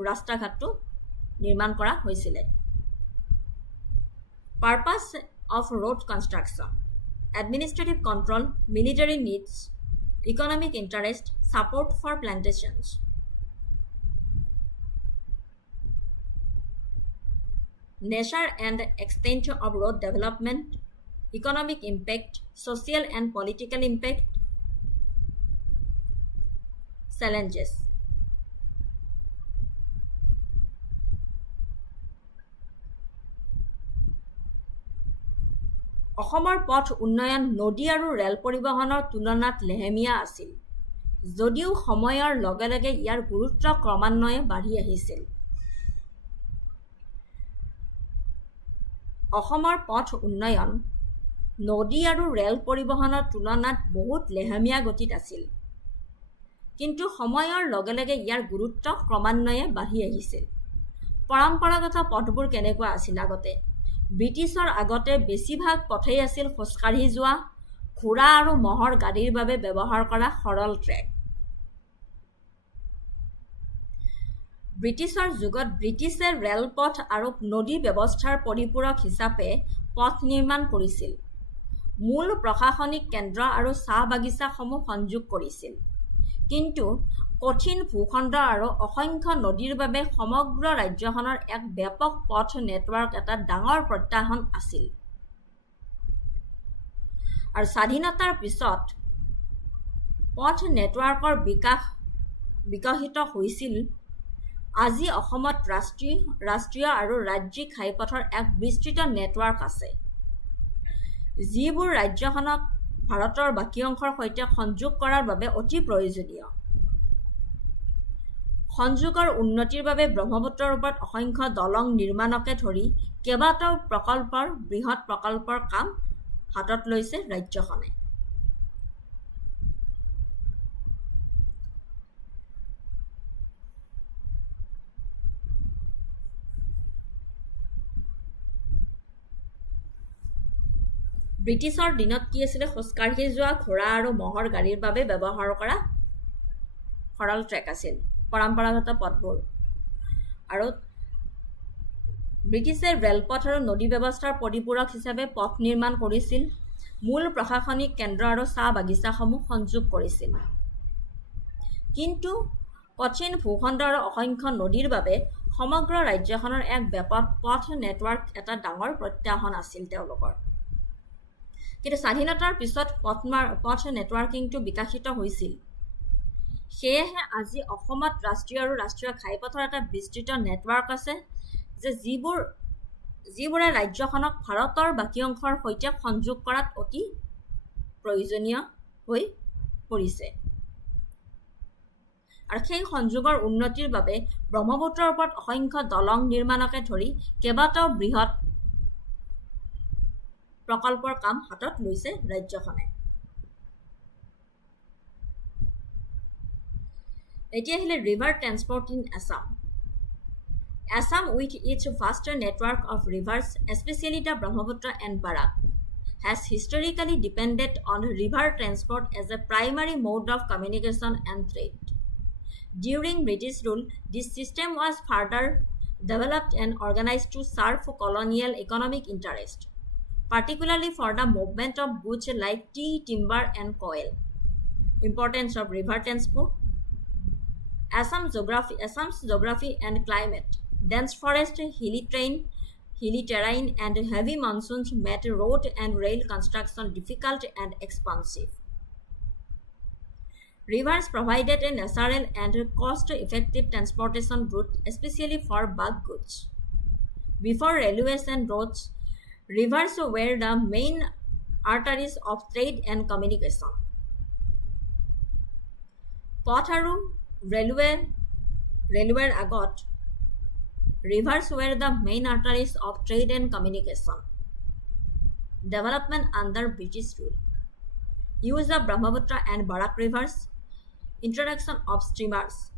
ৰাস্তা ঘাটটো নিৰ্মাণ কৰা হৈছিলে। Purpose of road construction: administrative control, military needs, economic interest, support for plantations. nature and extent of road development, economic impact, social and political impact, challenges. অসমৰ পথ উন্নয়ন নদী আৰু ৰেল পৰিবহণৰ তুলনাত লেহেমীয়া আছিল যদিও সময়ৰ লগে লগে ইয়াৰ গুৰুত্ব ক্ৰমান্বয়ে বাঢ়ি আহিছিল অসমৰ পথ উন্নয়ন নদী আৰু ৰেল পৰিবহণৰ তুলনাত বহুত লেহেমীয়া গতিত আছিল কিন্তু সময়ৰ লগে লগে ইয়াৰ গুৰুত্ব ক্ৰমান্বয়ে বাঢ়ি আহিছিল পৰম্পৰাগত পথবোৰ কেনেকুৱা আছিল আগতে ব্ৰিটিছৰ আগতে বেছিভাগ পথেই আছিল খোজকাঢ়ি যোৱা ঘোঁৰা আৰু মহৰ গাড়ীৰ বাবে ব্যৱহাৰ কৰা সৰল ট্ৰেক ব্ৰিটিছৰ যুগত ব্ৰিটিছে ৰেলপথ আৰু নদী ব্যৱস্থাৰ পৰিপূৰক হিচাপে পথ নিৰ্মাণ কৰিছিল মূল প্ৰশাসনিক কেন্দ্ৰ আৰু চাহ বাগিচাসমূহ সংযোগ কৰিছিল কিন্তু কঠিন ভূখণ্ড আৰু অসংখ্য নদীৰ বাবে সমগ্ৰ ৰাজ্যখনৰ এক ব্যাপক পথ নেটৱৰ্ক এটা ডাঙৰ প্ৰত্যাহ্বান আছিল আৰু স্বাধীনতাৰ পিছত পথ নেটৱৰ্কৰ বিকশিত হৈছিল আজি অসমত ৰাষ্ট্ৰীয় আৰু ৰাজ্যিক ঘাইপথৰ এক বিস্তৃত নেটৱৰ্ক আছে যিবোৰ ৰাজ্যখনক ভাৰতৰ বাকী অংশৰ সৈতে সংযোগ কৰাৰ বাবে অতি প্ৰয়োজনীয় সংযোগৰ উন্নতিৰ বাবে ব্ৰহ্মপুত্ৰৰ ওপৰত অসংখ্য দলং নিৰ্মাণকে ধৰি কেইবাটাও বৃহৎ প্ৰকল্পৰ কাম হাতত লৈছে ৰাজ্যখনে ব্ৰিটিছৰ দিনত কি আছিল খোজকাঢ়ি যোৱা ঘোঁৰা আৰু মহৰ গাড়ীৰ বাবে ব্যৱহাৰ কৰা সৰল ট্ৰেক আছিল পৰম্পৰাগত পথবোৰ আৰু ব্ৰিটিছে ৰেলপথ আৰু নদী ব্যৱস্থাৰ পৰিপূৰক হিচাপে পথ নিৰ্মাণ কৰিছিল মূল প্ৰশাসনিক কেন্দ্ৰ আৰু চাহ বাগিচাসমূহ সংযোগ কৰিছিল কিন্তু কঠিন ভূখণ্ড আৰু অসংখ্য নদীৰ বাবে সমগ্ৰ ৰাজ্যখনৰ এক ব্যাপক পথ নেটৱৰ্ক এটা ডাঙৰ প্ৰত্যাহ্বান আছিল তেওঁলোকৰ কিন্তু স্বাধীনতাৰ পিছত পথ নেটৱৰ্কিংটো বিকশিত হৈছিল সেয়েহে আজি অসমত ৰাষ্ট্ৰীয় ঘাইপথৰ এটা বিস্তৃত নেটৱৰ্ক আছে যে যিবোৰে ৰাজ্যখনক ভাৰতৰ বাকী অংশৰ সৈতে সংযোগ কৰাত অতি প্ৰয়োজনীয় হৈ পৰিছে আৰু সেই সংযোগৰ উন্নতিৰ বাবে ব্ৰহ্মপুত্ৰৰ ওপৰত অসংখ্য দলং নিৰ্মাণকে ধৰি কেইবাটাও বৃহৎ প্ৰকল্পৰ কাম হাতত লৈছে ৰাজ্যখনে এতিয়া আহিলে river transport in Assam with its vast network of rivers especially the Brahmaputra and Barak has historically depended on river transport as a primary mode of communication and trade during British rule this system was further developed and organized to serve colonial economic interest particularly for the movement of goods like tea, timber, and coal. Importance of river transport. Assam's geography and climate. Dense forest, hilly terrain, and heavy monsoons made road and rail construction difficult and expensive. Rivers provided a natural and cost-effective transportation route, especially for bulk goods. Before railways and roads, rivers were the main arteries of trade and communication. Path aru railway agot rivers were the main arteries of trade and communication. Development under British rule. Use of Brahmaputra and Barak rivers. Introduction of steamers.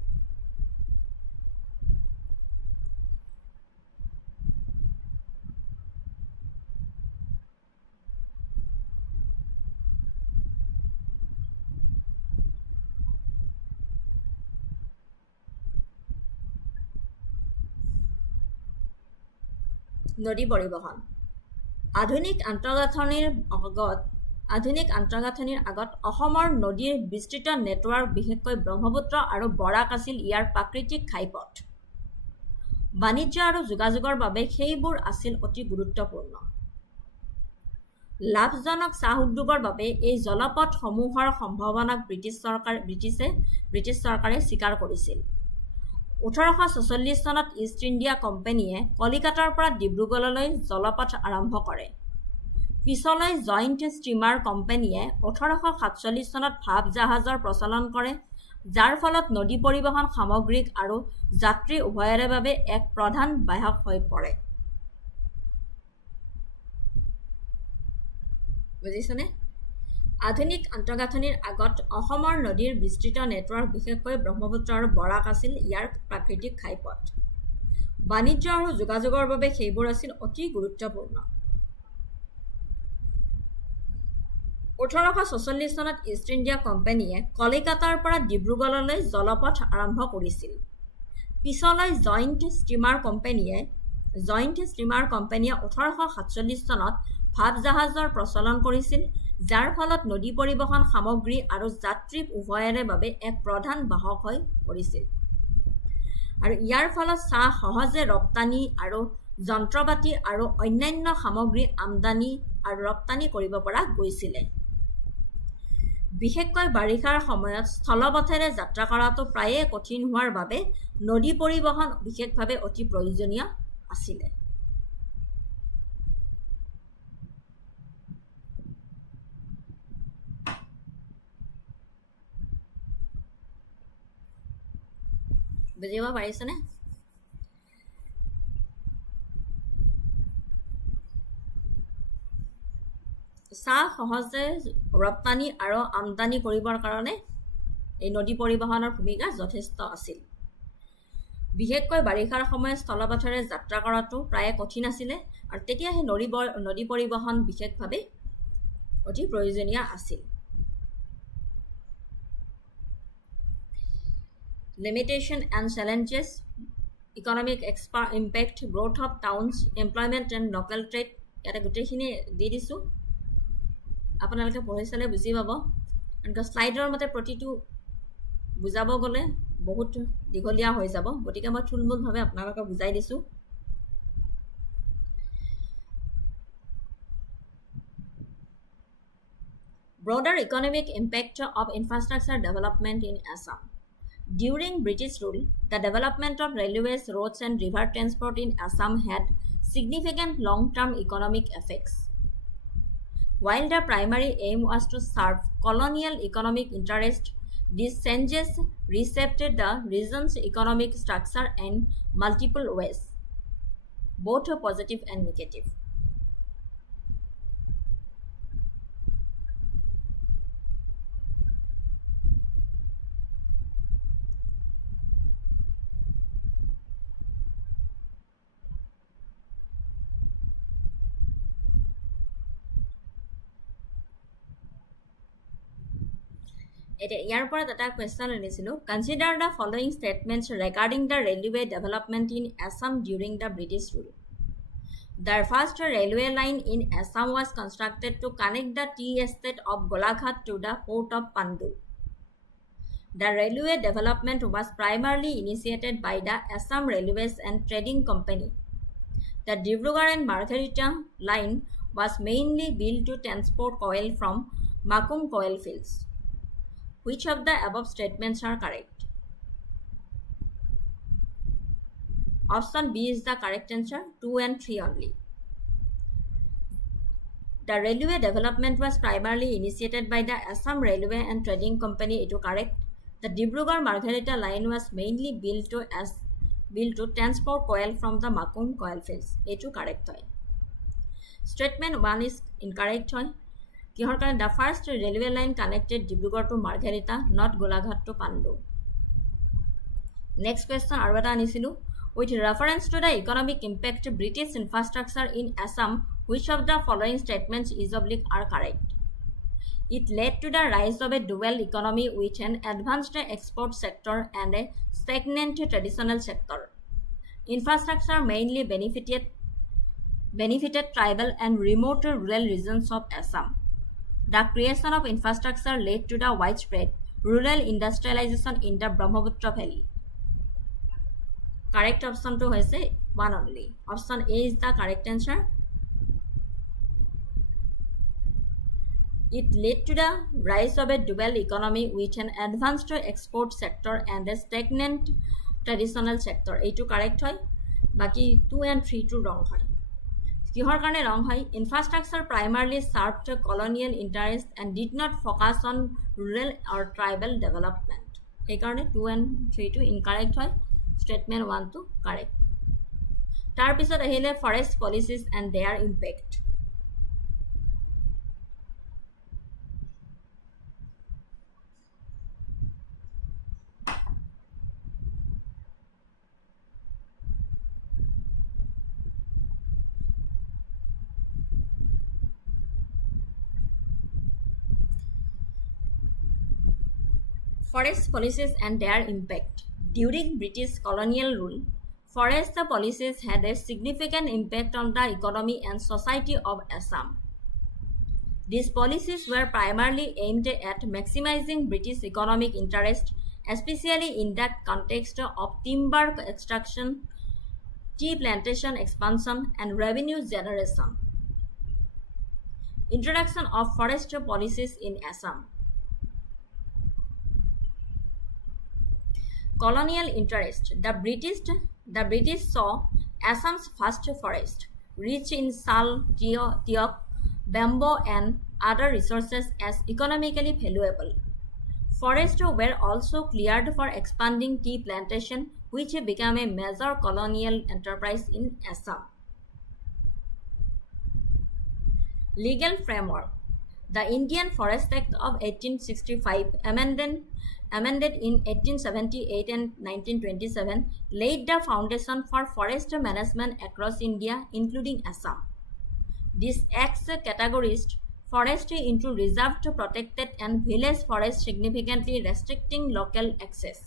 নদী পৰিবহণ আধুনিক আন্তঃগাঁথনিৰ আগত অসমৰ নদীৰ বিস্তৃত network বিশেষকৈ ব্ৰহ্মপুত্ৰ আৰু বৰাক আছিল ইয়াৰ প্ৰাকৃতিক ঘাইপথ বাণিজ্য আৰু যোগাযোগৰ বাবে সেইবোৰ আছিল অতি গুৰুত্বপূৰ্ণ। লাভজনক চাহ উদ্যোগৰ বাবে এই জলপথসমূহৰ সম্ভাৱনাক ব্ৰিটিছ চৰকাৰে স্বীকাৰ কৰিছিল। 1846 চনত ইষ্ট ইণ্ডিয়া কোম্পানীয়ে কলিকাতাৰ পৰা ডিব্ৰুগড়লৈ জলপথ আৰম্ভ কৰে। পিছলৈ জইণ্ট ষ্টীমাৰ কোম্পানীয়ে 1847 চনত ভাপ জাহাজৰ প্ৰচলন কৰে, যাৰ ফলত নদী পৰিবহণ সামগ্ৰিক আৰু যাত্ৰী উভয়ৰে বাবে এক প্ৰধান বাহক হৈ পৰে। বুজিছনে? আধুনিক আন্তঃগাঁথনিৰ আগত অসমৰ নদীৰ বিস্তৃত নেটৱৰ্ক, বিশেষকৈ ব্ৰহ্মপুত্ৰ আৰু বৰাক আছিল ইয়াৰ প্ৰাকৃতিক ঘাইপথ। বাণিজ্য আৰু যোগাযোগৰ বাবে সেইবোৰ আছিল অতি গুৰুত্বপূৰ্ণ। 1846 চনত ইষ্ট ইণ্ডিয়া কোম্পানীয়ে কলিকাতাৰ পৰা ডিব্ৰুগড়লৈ জলপথ আৰম্ভ কৰিছিল। পিছলৈ জইণ্ট ষ্টীমাৰ কোম্পানীয়ে 1847 চনত ভাপ জাহাজৰ প্ৰচলন কৰিছিল, যাৰ ফলত নদী পৰিবহণ সামগ্ৰী আৰু যাত্ৰী উভয়ৰে বাবে এক প্ৰধান বাহক হৈ পৰিছিল। আৰু ইয়াৰ ফলত চাহ সহজে ৰপ্তানি আৰু যন্ত্ৰপাতি আৰু অন্যান্য সামগ্ৰী আমদানি আৰু ৰপ্তানি কৰিব পৰা গৈছিলে। বিশেষকৈ বাৰিষাৰ সময়ত স্থলপথেৰে যাত্ৰা কৰাটো প্ৰায়ে কঠিন হোৱাৰ বাবে নদী পৰিবহণ বিশেষভাৱে অতি প্ৰয়োজনীয় আছিলে। বুজিব পাৰিছেনে? চাহ সহজে ৰপ্তানি আৰু আমদানি কৰিবৰ কাৰণে এই নদী পৰিবহণৰ ভূমিকা যথেষ্ট আছিল। বিশেষকৈ বাৰিষাৰ সময়ত স্থলপথেৰে যাত্ৰা কৰাটো প্ৰায়ে কঠিন আছিলে, আৰু তেতিয়া সেই নদী পৰিবহণ বিশেষভাৱে অতি প্ৰয়োজনীয় আছিল। Limitation and challenges, economic impact, growth of towns, employment and local trade, ইয়াতে গোটেইখিনি দি দিছোঁ, আপোনালোকে পঢ়ি চালে বুজি পাব। এনেকৈ শ্লাইডৰ মতে প্ৰতিটো বুজাব গ'লে বহুত দীঘলীয়া হৈ যাব, গতিকে মই থুলমূলভাৱে আপোনালোকক বুজাই দিছোঁ। Broader economic impact of infrastructure development in Assam. During British rule, the development of railways, roads, and river transport in Assam had significant long-term economic effects. While the primary aim was to serve colonial economic interest, these changes reshaped the region's economic structure in multiple ways, both positive and negative. ইয়াৰ পৰা এটা question আনিছিলোঁ। Consider the following statements regarding the railway development in Assam during the British rule. The first railway line in Assam was constructed to connect the tea estate of Golaghat to the port of Pandu. The railway development was primarily initiated by the Assam railways and trading company. The Dibrugarh and Margherita line was mainly build to transport coal from Makum coal fields. Which of the above statements are correct? Option B is the correct answer, 2 and 3 only. The railway development was primarily initiated by the Assam Railway and Trading Company, it is correct. The Dibrugarh-Margherita line was mainly built to transport coal from the Makum coal fields, it is correct. Statement 1 is incorrect. The first railway line connected Dibrugarh to Margherita, not Golaghat to Pandu. Next question, Arvata Anisilu. With reference to the economic impact of British infrastructure in Assam, which of the following statements are correct? It led to the rise of a dual economy with an advanced export sector and a stagnant traditional sector. Infrastructure mainly benefited tribal and remote rural regions of Assam. The creation of infrastructure led to the widespread rural industrialization in the Brahmaputra Valley. Correct অপশ্যনটো হৈছে 1 only. Option A is the correct answer. It led to the rise of a dual economy with an advanced export sector and a stagnant traditional sector. এইটো correct হয়. বাকি 2 and 3 টো wrong হয়. কিহৰ কাৰণে wrong হয়? Infrastructure primarily served colonial interests and did not focus on rural or tribal development. এইকাৰণে 2 and 3 টো incorrect হয়. Statement 1 টো correct. তাৰ পিছত আহিলে forest policies and their impact. Forest policies and their impact. During British colonial rule, forest policies had a significant impact on the economy and society of Assam. These policies were primarily aimed at maximizing British economic interest, especially in the context of timber extraction, tea plantation expansion, and revenue generation. Introduction of forest policies in Assam. Colonial interest. The British saw Assam's first forest, rich in sal, teak, bamboo, and other resources, as economically valuable. Forests were also cleared for expanding tea plantation, which became a major colonial enterprise in Assam. Legal framework. The Indian Forest Act of 1865, amended in 1878 and 1927, laid the foundation for forest management across India, including Assam. This act categorized forest into reserved, protected, and village forest, significantly restricting local access.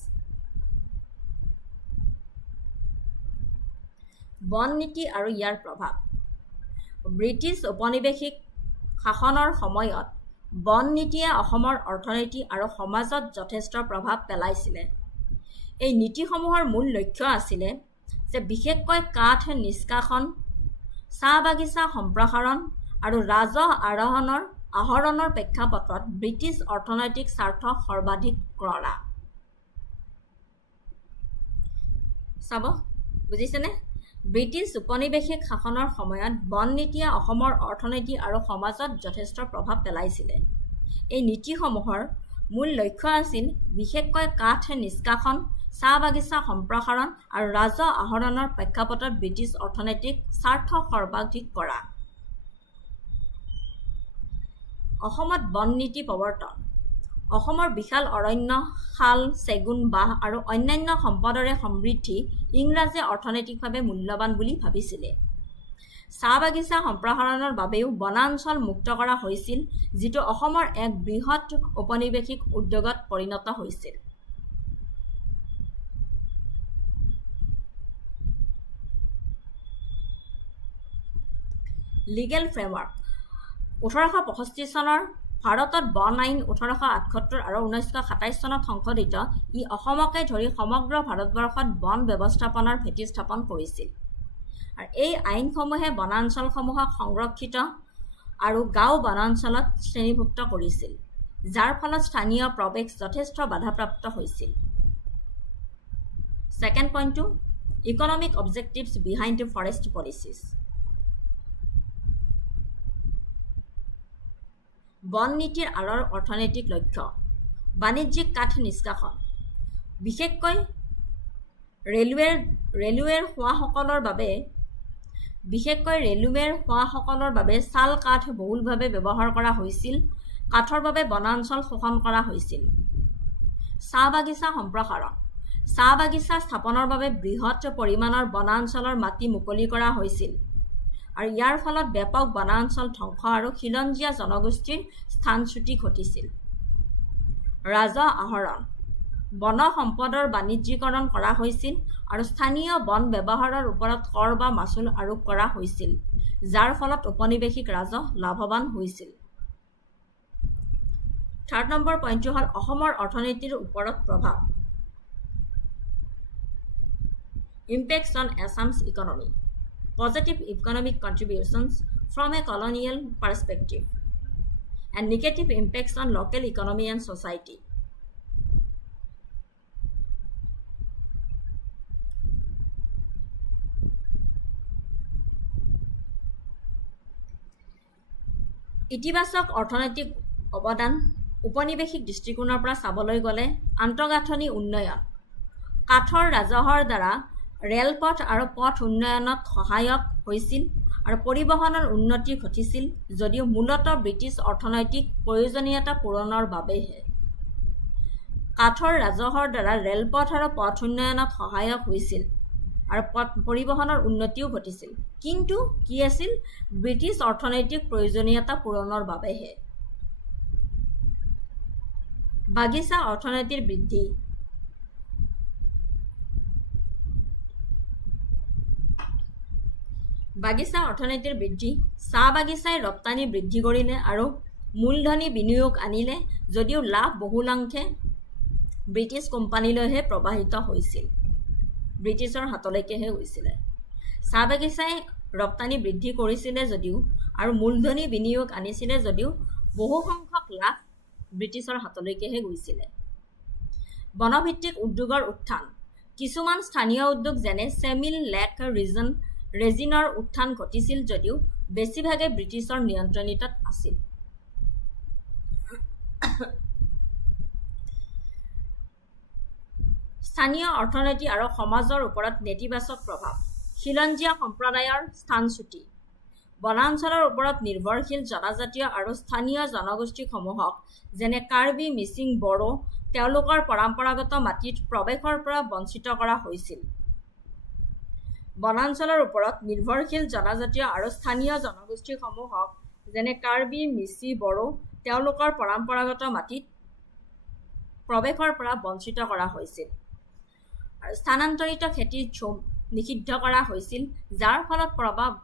বন নীতি আৰু ইয়াৰ প্ৰভাৱ. British ঔপনিৱেশিক শাসনৰ সময়ত বন নীতিয়ে অসমৰ অৰ্থনীতি আৰু সমাজত যথেষ্ট প্ৰভাৱ পেলাইছিলে। এই নীতিসমূহৰ মূল লক্ষ্য আছিলে যে বিশেষকৈ কাঠ নিষ্কাশন, চাহ বাগিচা সম্প্ৰসাৰণ আৰু ৰাজহ আহৰণৰ প্ৰেক্ষাপটত ব্ৰিটিছ অৰ্থনৈতিক স্বাৰ্থ সৰ্বাধিক কৰা। চাব বুজিছেনে? ব্ৰিটিছ ঔপনিৱেশিক শাসনৰ সময়ত বন নীতিয়ে অসমৰ অৰ্থনীতি আৰু সমাজত যথেষ্ট প্ৰভাৱ পেলাইছিলে। এই নীতিসমূহৰ মূল লক্ষ্য আছিল বিশেষকৈ কাঠ নিষ্কাশন, চাহ বাগিচা সম্প্ৰসাৰণ আৰু ৰাজহ আহৰণৰ প্ৰেক্ষাপটত ব্ৰিটিছ অৰ্থনৈতিক স্বাৰ্থ সৰ্বাধিক কৰা। অসমত বন নীতি প্ৰৱৰ্তন। অসমৰ বিশাল অৰণ্য, শাল, চেগুন, বাঁহ আৰু অন্যান্য সম্পদৰে সমৃদ্ধি ইংৰাজে অৰ্থনৈতিকভাৱে মূল্যৱান বুলি ভাবিছিলে। চাহ বাগিচা সম্প্ৰসাৰণৰ বাবেও বনাঞ্চল মুক্ত কৰা হৈছিল, যিটো অসমৰ এক বৃহৎ ঔপনিৱেশিক উদ্যোগত পৰিণত হৈছিল। Legal framework. 1865 চনৰ ভাৰতত বন আইন 1878 আৰু 1927 চনত সংশোধিত ই অসমকে ধৰি সমগ্ৰ ভাৰতবৰ্ষত বন ব্যৱস্থাপনাৰ ভেটি স্থাপন কৰিছিল। আৰু এই আইনসমূহে বনাঞ্চলসমূহক সংৰক্ষিত আৰু গাঁও বনাঞ্চলত শ্ৰেণীভুক্ত কৰিছিল, যাৰ ফলত স্থানীয় প্ৰৱেশ যথেষ্ট বাধাপ্ৰাপ্ত হৈছিল। ছেকেণ্ড পইণ্টটো economic objectives behind forest policies. বন নীতিৰ আঁৰৰ অৰ্থনৈতিক লক্ষ্য। বাণিজ্যিক কাঠ নিষ্কাশন। বিশেষকৈ ৰেলৱেৰ খোৱাসকলৰ বাবে ছাল কাঠ বহুলভাৱে ব্যৱহাৰ কৰা হৈছিল। কাঠৰ বাবে বনাঞ্চল শোষণ কৰা হৈছিল। চাহ বাগিচা সম্প্ৰসাৰণ। চাহ বাগিচা স্থাপনৰ বাবে বৃহৎ পৰিমাণৰ বনাঞ্চলৰ মাটি মুকলি কৰা হৈছিল আৰু ইয়াৰ ফলত ব্যাপক বনাঞ্চল ধ্বংস আৰু খিলঞ্জীয়া জনগোষ্ঠীৰ স্থানচ্যুতি ঘটিছিল। ৰাজহ আহৰণ। বন সম্পদৰ বাণিজ্যিকৰণ কৰা হৈছিল আৰু স্থানীয় বন ব্যৱহাৰৰ ওপৰত কৰ বা মাচুল আৰোপ কৰা হৈছিল, যাৰ ফলত ঔপনিৱেশিক ৰাজহ লাভৱান হৈছিল। থাৰ্ড নম্বৰ পইণ্টটো হ'ল অসমৰ অৰ্থনীতিৰ ওপৰত প্ৰভাৱ। Impacts on Assam's economy. Positive economic contributions from a colonial perspective. And negative impacts on local economy and society. ইতিবাচক অৰ্থনৈতিক অৱদান উপনিৱেশিক দৃষ্টিকোণৰ পৰা চাবলৈ গ'লে আন্তঃগাঁথনি উন্নয়ন কাঠৰ ৰাজহৰ দ্বাৰা ৰেলপথ আৰু পথ উন্নয়নত সহায়ক হৈছিল আৰু পৰিবহণৰ উন্নতি ঘটিছিল যদিও মূলতঃ ব্ৰিটিছ অৰ্থনৈতিক প্ৰয়োজনীয়তা পূৰণৰ বাবেহে কাঠৰ ৰাজহৰ দ্বাৰা ৰেলপথ আৰু পথ উন্নয়নত সহায়ক হৈছিল আৰু পৰিবহণৰ উন্নতিও ঘটিছিল কিন্তু কি আছিল ব্ৰিটিছ অৰ্থনৈতিক প্ৰয়োজনীয়তা পূৰণৰ বাবেহে বাগিচা অৰ্থনীতিৰ বৃদ্ধি বাগিচা অৰ্থনীতিৰ বৃদ্ধি চাহ বাগিচাই ৰপ্তানি বৃদ্ধি কৰিলে আৰু মূলধনী বিনিয়োগ আনিলে যদিও লাভ বহুলাংশে ব্ৰিটিছ কোম্পানীলৈহে প্ৰবাহিত হৈছিল ব্ৰিটিছৰ হাতলৈকেহে গৈছিলে চাহ বাগিচাই ৰপ্তানি বৃদ্ধি কৰিছিলে যদিও আৰু মূলধনী বিনিয়োগ আনিছিলে যদিও বহু সংখ্যক লাভ ব্ৰিটিছৰ হাতলৈকেহে গৈছিলে বনভিত্তিক উদ্যোগৰ উত্থান কিছুমান স্থানীয় উদ্যোগ যেনে চেমিল লেক ৰেজিনৰ উত্থান ঘটিছিল যদিও বেছিভাগে ব্ৰিটিছৰ নিয়ন্ত্ৰণিতত আছিল স্থানীয় অৰ্থনীতি আৰু সমাজৰ ওপৰত নেতিবাচক প্ৰভাৱ খিলঞ্জীয়া সম্প্ৰদায়ৰ স্থানচ্যুতি বনাঞ্চলৰ ওপৰত নিৰ্ভৰশীল জনজাতীয় আৰু স্থানীয় জনগোষ্ঠীসমূহক যেনে কাৰ্বি মিচিং বড়ো তেওঁলোকৰ পৰম্পৰাগত মাটিত প্ৰৱেশৰ পৰা বঞ্চিত কৰা হৈছিল বনাঞ্চলৰ ওপৰত নিৰ্ভৰশীল জনজাতীয় আৰু স্থানীয় জনগোষ্ঠীসমূহক যেনে কাৰ্বি মিচি বড়ো তেওঁলোকৰ পৰম্পৰাগত মাটিত প্ৰৱেশৰ পৰা বঞ্চিত কৰা হৈছিল আৰু স্থানান্তৰিত খেতিৰ ঝুম নিষিদ্ধ কৰা হৈছিল যাৰ ফলত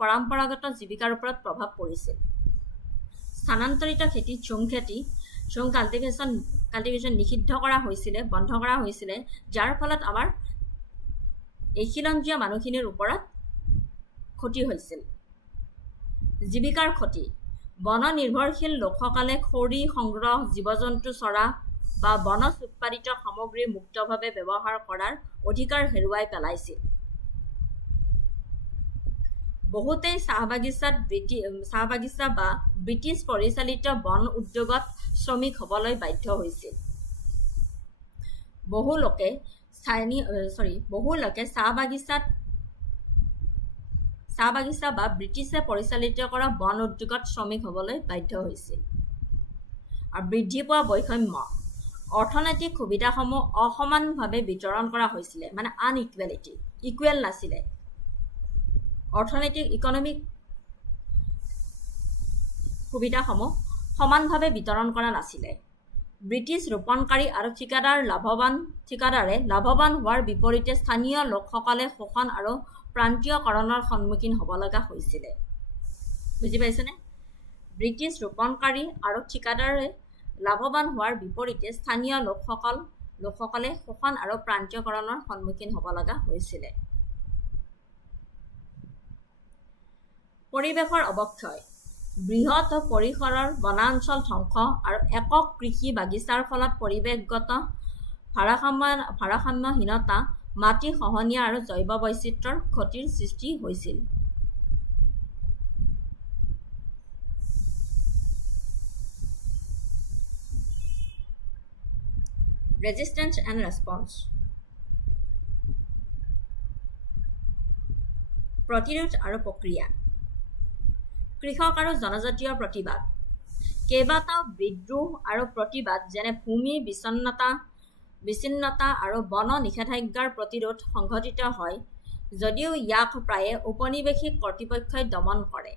পৰম্পৰাগত জীৱিকাৰ ওপৰত প্ৰভাৱ পৰিছিল স্থানান্তৰিত খেতি ঝুম কাল্টিভেশ্যন নিষিদ্ধ কৰা হৈছিলে বন্ধ কৰা হৈছিলে যাৰ ফলত আমাৰ এই খিলঞ্জীয়া মানুহখিনিৰ ওপৰত ক্ষতি হৈছিল জীৱিকাৰ ক্ষতি বন নিৰ্ভৰশীল লোকসকলে খৰি সংগ্ৰহ জীৱ-জন্তু চৰা বা বনজ উৎপাদিত সামগ্ৰী মুক্তভাৱে ব্যৱহাৰ কৰাৰ অধিকাৰ হেৰুৱাই পেলাইছিল বহুতেই চাহ বাগিচা বা ব্ৰিটিছ পৰিচালিত বন উদ্যোগত শ্ৰমিক হ'বলৈ বাধ্য হৈছিল বহু লোকে চাহ বাগিচা বা ব্ৰিটিছে পৰিচালিত কৰা বন উদ্যোগত শ্ৰমিক হ'বলৈ বাধ্য হৈছিল আৰু বৃদ্ধি পোৱা বৈষম্য অৰ্থনৈতিক সুবিধাসমূহ অসমানভাৱে বিতৰণ কৰা হৈছিলে মানে ইকুৱেল নাছিলে ইকনমিক সুবিধাসমূহ সমানভাৱে বিতৰণ কৰা নাছিলে ব্ৰিটিছ ৰোপণকাৰী আৰু ঠিকাদাৰে লাভৱান হোৱাৰ বিপৰীতে স্থানীয় লোকসকলে শোষণ আৰু প্ৰান্তীয়কৰণৰ সন্মুখীন হ'ব লগা হৈছিলে বুজি পাইছেনে ব্ৰিটিছ ৰোপণকাৰী আৰু ঠিকাদাৰে লাভৱান হোৱাৰ বিপৰীতে স্থানীয় লোকসকলে শোষণ আৰু প্ৰান্তীয়কৰণৰ সন্মুখীন হ'ব লগা হৈছিলে পৰিৱেশৰ অৱক্ষয় বৃহৎ পৰিসৰৰ বনাঞ্চল ধ্বংস আৰু একক কৃষি বাগিচাৰ ফলত পৰিৱেশগত ভাৰসাম্যহীনতা মাটি খহনীয়া আৰু জৈৱ বৈচিত্ৰ্যৰ ক্ষতিৰ সৃষ্টি হৈছিল ৰেজিষ্টেন্স এণ্ড ৰেছপন্স প্ৰতিৰোধ আৰু প্ৰক্ৰিয়া কৃষক আৰু জনজাতীয় প্ৰতিবাদ কেইবাটাও বিদ্ৰোহ আৰু প্ৰতিবাদ যেনে ভূমি বিচ্ছিন্নতা আৰু বন নিষেধাজ্ঞাৰ প্ৰতিৰোধ সংঘটিত হয় যদিও ইয়াক প্ৰায়ে উপনিৱেশিক কৰ্তৃপক্ষই দমন কৰে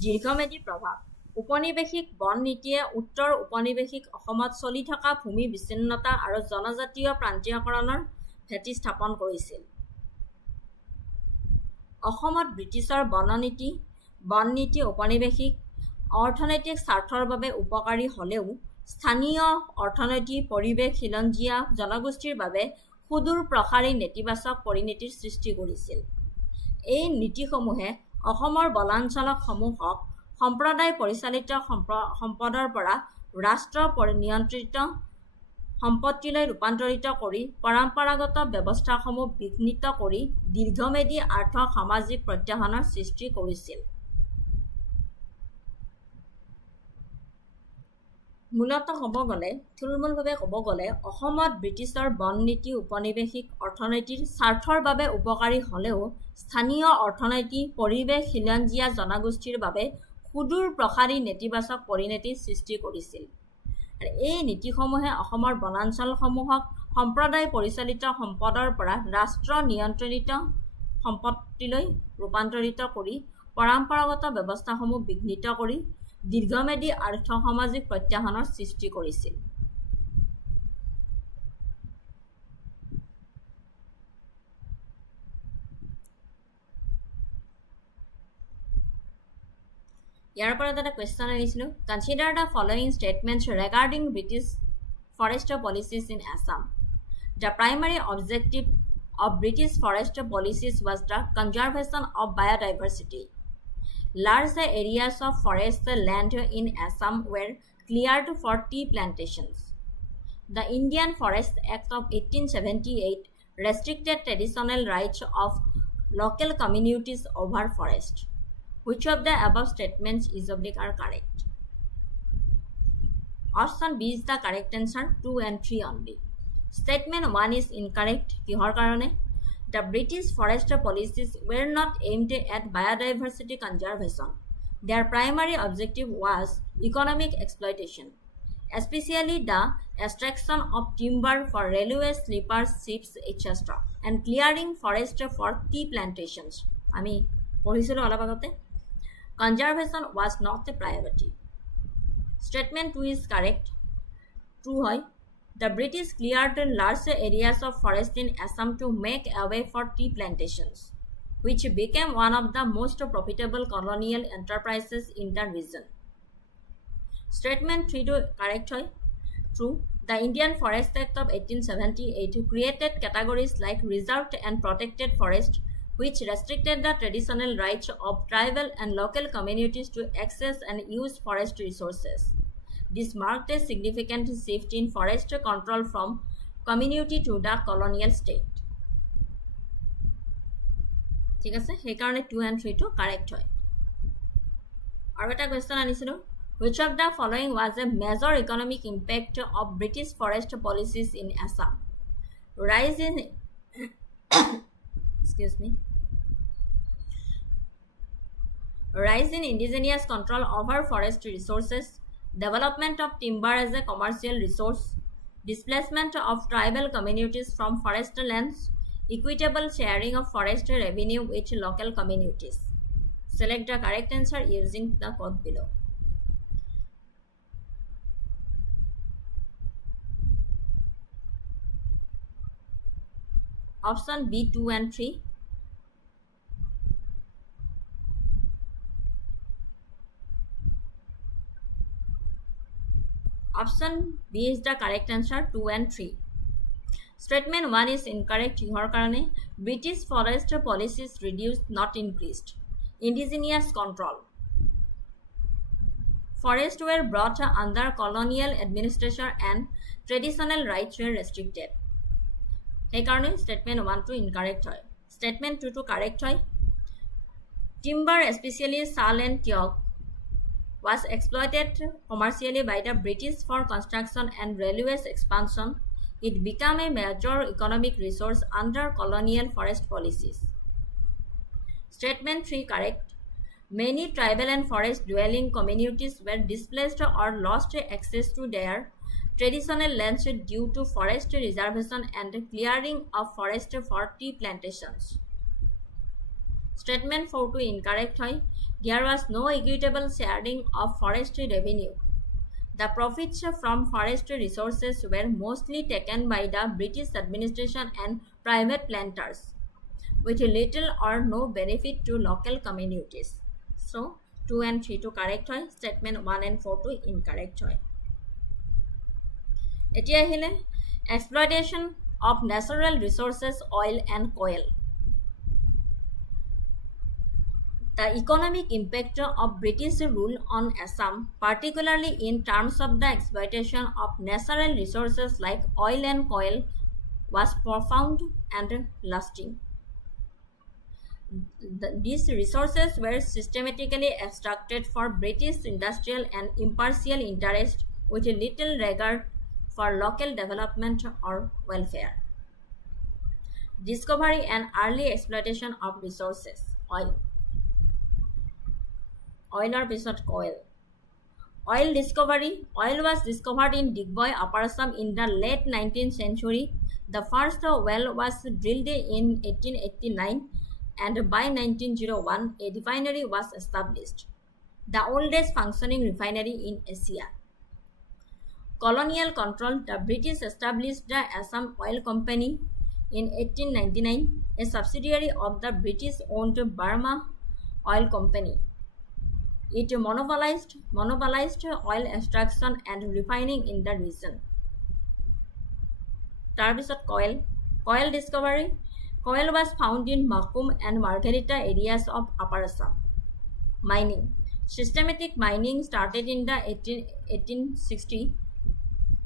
দীৰ্ঘম্যাদী প্ৰভাৱ উপনিৱেশিক বন নীতিয়ে উত্তৰ উপনিৱেশিক অসমত চলি থকা ভূমি বিচ্ছিন্নতা আৰু জনজাতীয় প্ৰান্তীয়কৰণৰ ভেটি স্থাপন কৰিছিল অসমত ব্ৰিটিছৰ বন নীতি উপনিৱেশিক অৰ্থনৈতিক স্বাৰ্থৰ বাবে উপকাৰী হ'লেও স্থানীয় অৰ্থনৈতিক পৰিৱেশ খিলঞ্জীয়া জনগোষ্ঠীৰ বাবে সুদূৰ প্ৰসাৰী নেতিবাচক পৰিণতিৰ সৃষ্টি কৰিছিল। এই নীতিসমূহে অসমৰ বনাঞ্চলসমূহক সম্প্ৰদায় পৰিচালিত সম্পদৰ পৰা ৰাষ্ট্ৰ নিয়ন্ত্ৰিত সম্পত্তিলৈ ৰূপান্তৰিত কৰি পৰম্পৰাগত ব্যৱস্থাসমূহ বিঘ্নিত কৰি দীৰ্ঘম্যাদী আৰ্থ সামাজিক প্ৰত্যাহ্বানৰ সৃষ্টি কৰিছিল। মূলতঃ থুলমূলভাৱে ক'ব গ'লে অসমত ব্ৰিটিছৰ বন নীতি উপনিৱেশিক অৰ্থনীতিৰ স্বাৰ্থৰ বাবে উপকাৰী হ'লেও স্থানীয় অৰ্থনীতি পৰিৱেশ খিলঞ্জীয়া জনগোষ্ঠীৰ বাবে সুদূৰ প্ৰসাৰী নেতিবাচক পৰিণতিৰ সৃষ্টি কৰিছিল। আৰু এই নীতিসমূহে অসমৰ বনাঞ্চলসমূহক সম্প্ৰদায় পৰিচালিত সম্পদৰ পৰা ৰাষ্ট্ৰ নিয়ন্ত্ৰিত সম্পত্তিলৈ ৰূপান্তৰিত কৰি পৰম্পৰাগত ব্যৱস্থাসমূহ বিঘ্নিত কৰি দীৰ্ঘম্যাদী আৰ্থ সামাজিক প্ৰত্যাহ্বানৰ সৃষ্টি কৰিছিল। ইয়াৰ পৰা এটা কুৱেশ্যন আনিছিলোঁ, consider the following statements regarding British forest policies in Assam. The primary objective of British forest policies was the conservation of biodiversity. Large areas of forest land in Assam were cleared for tea plantations. The Indian Forest Act of 1878 restricted traditional rights of local communities over forest. Which of the above statements are correct? Option B is the correct answer, 2 and 3 only. Statement 1 is incorrect. কিহৰ কাৰণে? The British forest policies were not aimed at biodiversity conservation. Their primary objective was economic exploitation, especially the extraction of timber for railways, sleepers, ships, etc. and clearing forest for tea plantations. আমি পঢ়িছিলোঁ অলপ আগতে। Conservation was not a priority. Statement 2 is correct. True হয়। The British cleared large areas of forest in Assam to make a way for tea plantations, which became one of the most profitable colonial enterprises in the region. Statement 3 to correct hoy. True. The Indian Forest Act of 1878 created categories like reserved and protected forest, which restricted the traditional rights of tribal and local communities to access and use forest resources. This marked a significant shift in forest control from community to the colonial state. ঠিক আছে, সেইকাৰণে 2 and 3 to correct হয়। আৰু এটা question আনিছিলোঁ, which of the following was a major economic impact of British forest policies in Assam? Rise in rise in indigenous control over forest resources, development of timber as a commercial resource, displacement of tribal communities from forest lands, equitable sharing of forest revenue with local communities. Select the correct answer using the code below. Option B, 2 and 3. Option B is the correct answer, 2 and 3. Statement 1 is incorrect. কিহৰ কাৰণে? British forest policies reduced, not increased. Indigenous control. Forests were brought under colonial administration and traditional rights were restricted. সেইকাৰণে statement 1 to incorrect হয়। Statement 2 to correct হয়। Timber, especially sal and teak, was exploited commercially by the British for construction and railways expansion. It became a major economic resource under colonial forest policies. Statement 3 correct. Many tribal and forest dwelling communities were displaced or lost access to their traditional lands due to forest reservation and clearing of forest for tea plantations. Statement 4 to incorrect hoy. There was no equitable sharing of forest revenue. The profits from forest resources were mostly taken by the British administration and private planters, with little or no benefit to local communities. So 2 and 3 to correct hoy. Statement 1 and 4 to incorrect hoy. এতিয়া আহিলে exploitation of natural resources, oil and coal. The economic impact of British rule on Assam, particularly in terms of the exploitation of natural resources like oil and coal, was profound and lasting. These resources were systematically extracted for British industrial and impartial interest with little regard for local development or welfare. Discovery and early exploitation of resources. Oiler pisot coal. Oil discovery. Oil was discovered in Digboy, Upper Assam in the late 19th century. The first well was drilled in 1889 and by 1901 a refinery was established, the oldest functioning refinery in Asia. Colonial control. The British established the Assam Oil Company in 1899, a subsidiary of the British-owned Burma Oil Company. It monopolized oil extraction and refining in the region. Tarbisot coal. Coal discovery. Coal was found in Makum and Margarita areas of Upper Assam. Mining. Systematic mining started in the 1860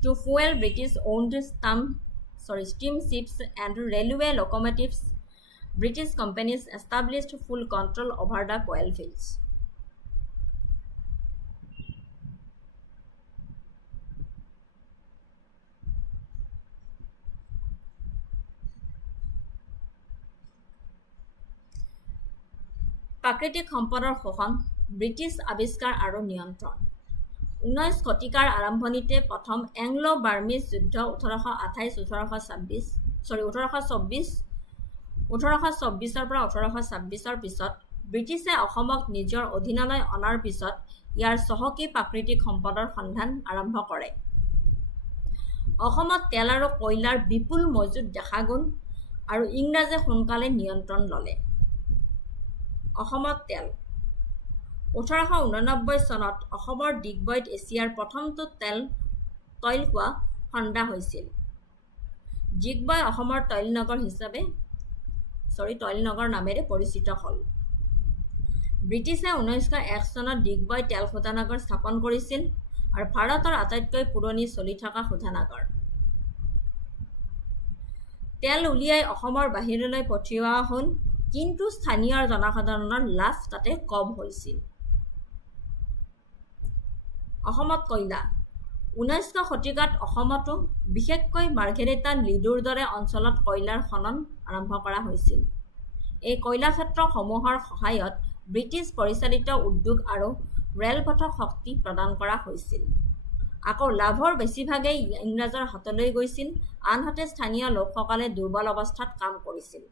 to fuel British-owned steamships and railway locomotives. British companies established full control over the coal fields. প্ৰাকৃতিক সম্পদৰ শোষণ, British আৱিষ্কাৰ আৰু নিয়ন্ত্ৰণ। 19 শতিকাৰ আৰম্ভণিতে প্ৰথম Anglo Burmese যুদ্ধ 1824-1826 পৰা 1826 পিছত ব্ৰিটিছে অসমক নিজৰ অধীনলৈ অনাৰ পিছত ইয়াৰ চহকী প্ৰাকৃতিক সম্পদৰ সন্ধান আৰম্ভ কৰে। অসমত তেল আৰু কয়লাৰ বিপুল মজুত দেখা গ'ল আৰু ইংৰাজে সোনকালে নিয়ন্ত্ৰণ ল'লে। অসমত তেল। 1889 চনত অসমৰ ডিগবৈত এছিয়াৰ প্ৰথমটো তৈলকুৱা খন্দা হৈছিল। ডিগবৈ অসমৰ তৈলনগৰ নামেৰে পৰিচিত হ'ল। ব্ৰিটিছে 1901 চনত ডিগবৈ তেল শোধনাগাৰ স্থাপন কৰিছিল আৰু ভাৰতৰ আটাইতকৈ পুৰণি চলি থকা শোধনাগাৰ। তেল উলিয়াই অসমৰ বাহিৰলৈ পঠিওৱা হ'ল, কিন্তু স্থানীয় জনসাধাৰণৰ লাভ তাতে কম হৈছিল। অসমত কয়লা। 19 শতিকাত অসমতো বিশেষকৈ মাৰ্ঘেৰিটা লিডুৰ দৰে অঞ্চলত কয়লাৰ খনন আৰম্ভ কৰা হৈছিল। এই কয়লাক্ষেত্ৰসমূহৰ সহায়ত ব্ৰিটিছ পৰিচালিত উদ্যোগ আৰু ৰেলপথক শক্তি প্ৰদান কৰা হৈছিল। আকৌ লাভৰ বেছিভাগেই ইংৰাজৰ হাতলৈ গৈছিল, আনহাতে স্থানীয় লোকসকলে দুৰ্বল অৱস্থাত কাম কৰিছিল।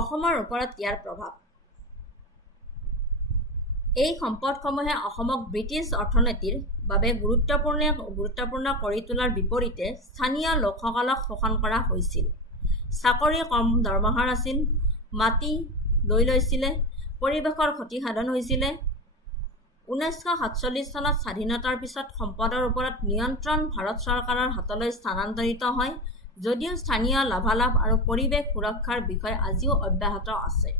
অসমৰ ওপৰত ইয়াৰ প্ৰভাৱ। এই সম্পদসমূহে অসমক ব্ৰিটিছ অৰ্থনীতিৰ বাবে গুৰুত্বপূৰ্ণ কৰি তোলাৰ বিপৰীতে স্থানীয় লোকসকলক শোষণ কৰা হৈছিল। চাকৰি কম দৰমহাৰ আছিল, মাটি লৈ লৈছিলে, পৰিৱেশৰ ক্ষতি সাধন হৈছিলে। 1947 চনত স্বাধীনতাৰ পিছত সম্পদৰ ওপৰত নিয়ন্ত্ৰণ ভাৰত চৰকাৰৰ হাতলৈ স্থানান্তৰিত হয়, যদিও স্থানীয় লাভালাভ আৰু পৰিৱেশ সুৰক্ষাৰ বিষয় আজিও অব্যাহত আছে।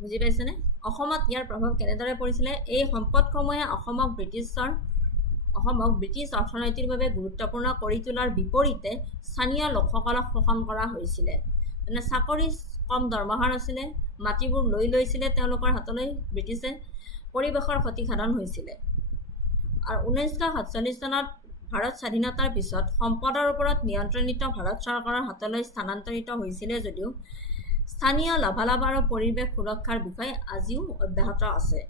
বুজি পাইছেনে? অসমত ইয়াৰ প্ৰভাৱ কেনেদৰে পৰিছিলে? এই সম্পদসমূহে অসমক ব্ৰিটিছ অৰ্থনীতিৰ বাবে গুৰুত্বপূৰ্ণ কৰি তোলাৰ বিপৰীতে স্থানীয় লোকসকলক শোষণ কৰা হৈছিলে। মানে চাকৰি কম দৰমহাৰ আছিলে, মাটিবোৰ লৈ লৈছিলে তেওঁলোকৰ হাতলৈ ব্ৰিটিছে, পৰিৱেশৰ ক্ষতি সাধন হৈছিলে। আৰু 1947 চনত ভাৰত স্বাধীনতাৰ পিছত সম্পদৰ ওপৰত নিয়ন্ত্ৰণিত ভাৰত চৰকাৰৰ হাতলৈ স্থানান্তৰিত হৈছিলে যদিও স্থানীয় লাভালাভ আৰু পৰিৱেশ সুৰক্ষাৰ বিষয় আজিও অব্যাহত আছে।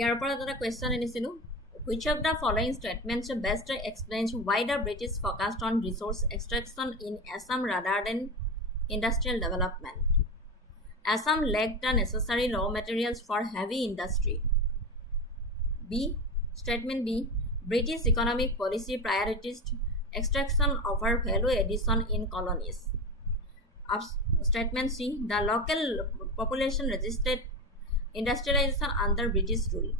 ইয়াৰ পৰা এটা question আনিছিলোঁ which of the following statements best explains why the British focused on resource extraction in Assam rather than industrial development. Assam lacked the necessary raw materials for heavy industry. Statement B, British economic policy prioritized extraction over value addition in colonies. Statement C, the local population resisted industrialization under British rule.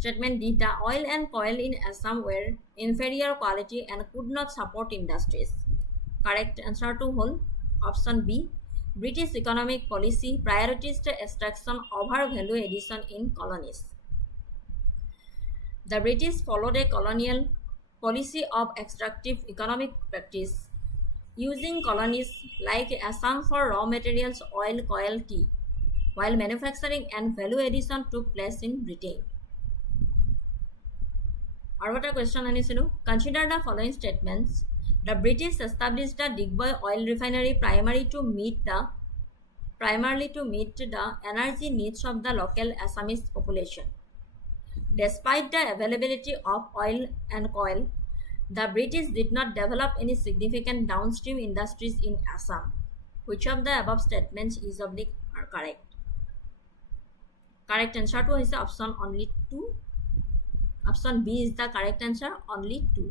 Statement D, the oil and coal in Assam were inferior quality and could not support industries. Correct answer to whole option B, British economic policy prioritized extraction over value addition in colonies. The British followed a colonial policy of extractive economic practice, using colonies like Assam for raw materials, oil, coal, tea, while manufacturing and value addition took place in Britain. Our question anisilo, consider the following statements. The British established the Digboy oil refinery primarily to meet the energy needs of the local Assamese population. Despite the availability of oil and coal, the British did not develop any significant downstream industries in Assam. Which of the above statements is correct? Correct answer to is option only 2. Option B is the correct answer, only 2.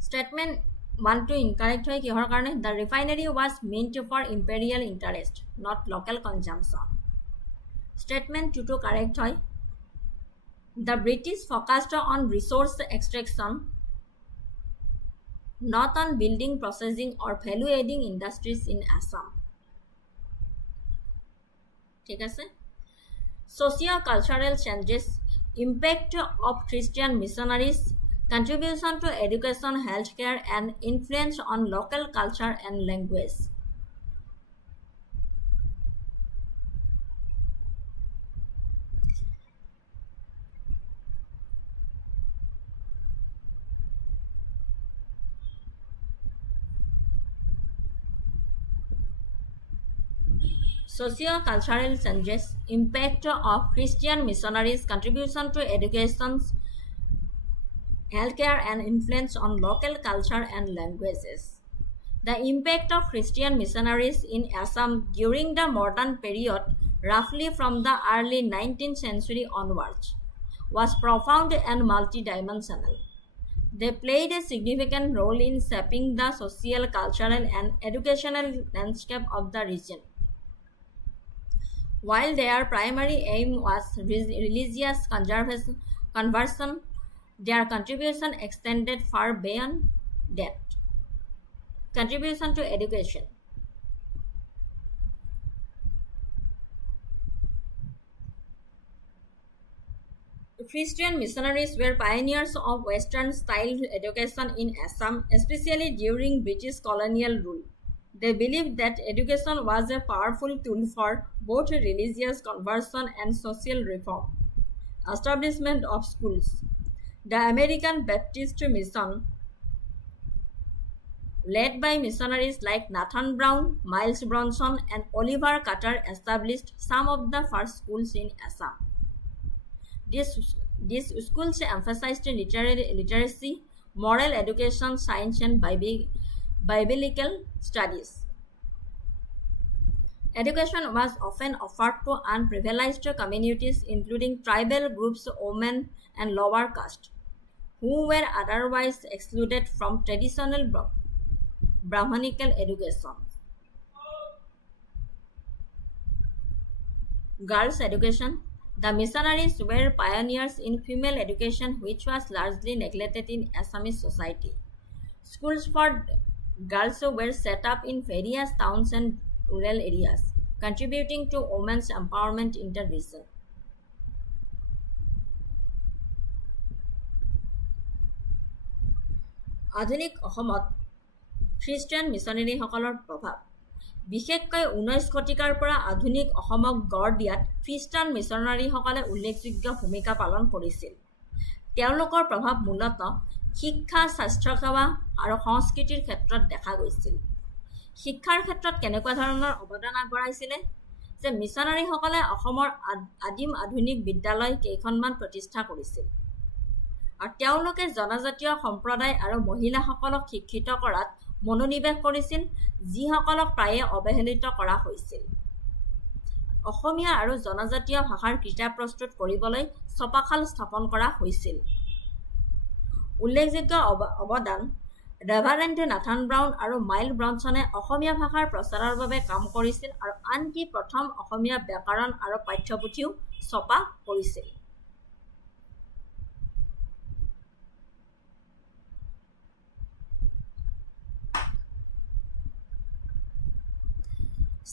Statement 1 to incorrect hoy kihor karone the refinery was meant for imperial interest, not local consumption. Statement 2 to correct hoy the British focused on resource extraction, not on building, processing or value adding industries in Assam. ঠিক আছে socio-cultural changes, impact of Christian missionaries, contribution to education, healthcare, and influence on local culture and language. Socio-cultural changes, impact of Christian missionaries, contribution to education, healthcare, and influence on local culture and languages. The impact of Christian missionaries in Assam during the modern period, roughly from the early 19th century onwards, was profound and multidimensional. They played a significant role in shaping the social, cultural, and educational landscape of the region. While their primary aim was religious conversion, their contribution extended far beyond that. Contribution to education. Christian missionaries were pioneers of Western-style education in Assam, especially during British colonial rule. They believed that education was a powerful tool for both religious conversion and social reform. Establishment of schools. The American Baptist Mission, led by missionaries like Nathan Brown, Miles Bronson, and Oliver Carter, established some of the first schools in Assam. These schools emphasized literacy, moral education, science, and biblical studies. Education was often offered to unprivileged communities, including tribal groups, women, and lower caste, who were otherwise excluded from traditional Brahmanical education. Girls' education. The missionaries were pioneers in female education, which was largely neglected in Assamese society. Schools for girls were set up in various towns and rural areas, contributing to women's empowerment in the region. আধুনিক অসমত Christian মিছনেৰীসকলৰ প্ৰভাৱ বিশেষকৈ 19 শতিকাৰ পৰা আধুনিক অসমক গঢ় দিয়াত খ্ৰীষ্টান মিছনাৰীসকলে উল্লেখযোগ্য ভূমিকা পালন কৰিছিল। তেওঁলোকৰ প্ৰভাৱ মূলতঃ শিক্ষা, স্বাস্থ্যসেৱা আৰু সংস্কৃতিৰ ক্ষেত্ৰত দেখা গৈছিল। শিক্ষাৰ ক্ষেত্ৰত কেনেকুৱা ধৰণৰ অৱদান আগবঢ়াইছিলে? যে মিছনাৰীসকলে অসমৰ আদিম আধুনিক বিদ্যালয় কেইখনমান প্ৰতিষ্ঠা কৰিছিল আৰু তেওঁলোকে জনজাতীয় সম্প্ৰদায় আৰু মহিলাসকলক শিক্ষিত কৰাত মনোনিৱেশ কৰিছিল, যিসকলক প্ৰায়ে অৱহেলিত কৰা হৈছিল। অসমীয়া আৰু জনজাতীয় ভাষাৰ কিতাপ প্ৰস্তুত কৰিবলৈ ছপাখাল স্থাপন কৰা হৈছিল। উল্লেখযোগ্য অৱদান ৰেভাৰেণ্ড নাথান ব্ৰাউন আৰু মাইল ব্ৰনছনে অসমীয়া ভাষাৰ প্ৰচাৰৰ বাবে কাম কৰিছিল আৰু আনকি প্ৰথম অসমীয়া ব্যাকৰণ আৰু পাঠ্যপুথিও ছপা কৰিছিল।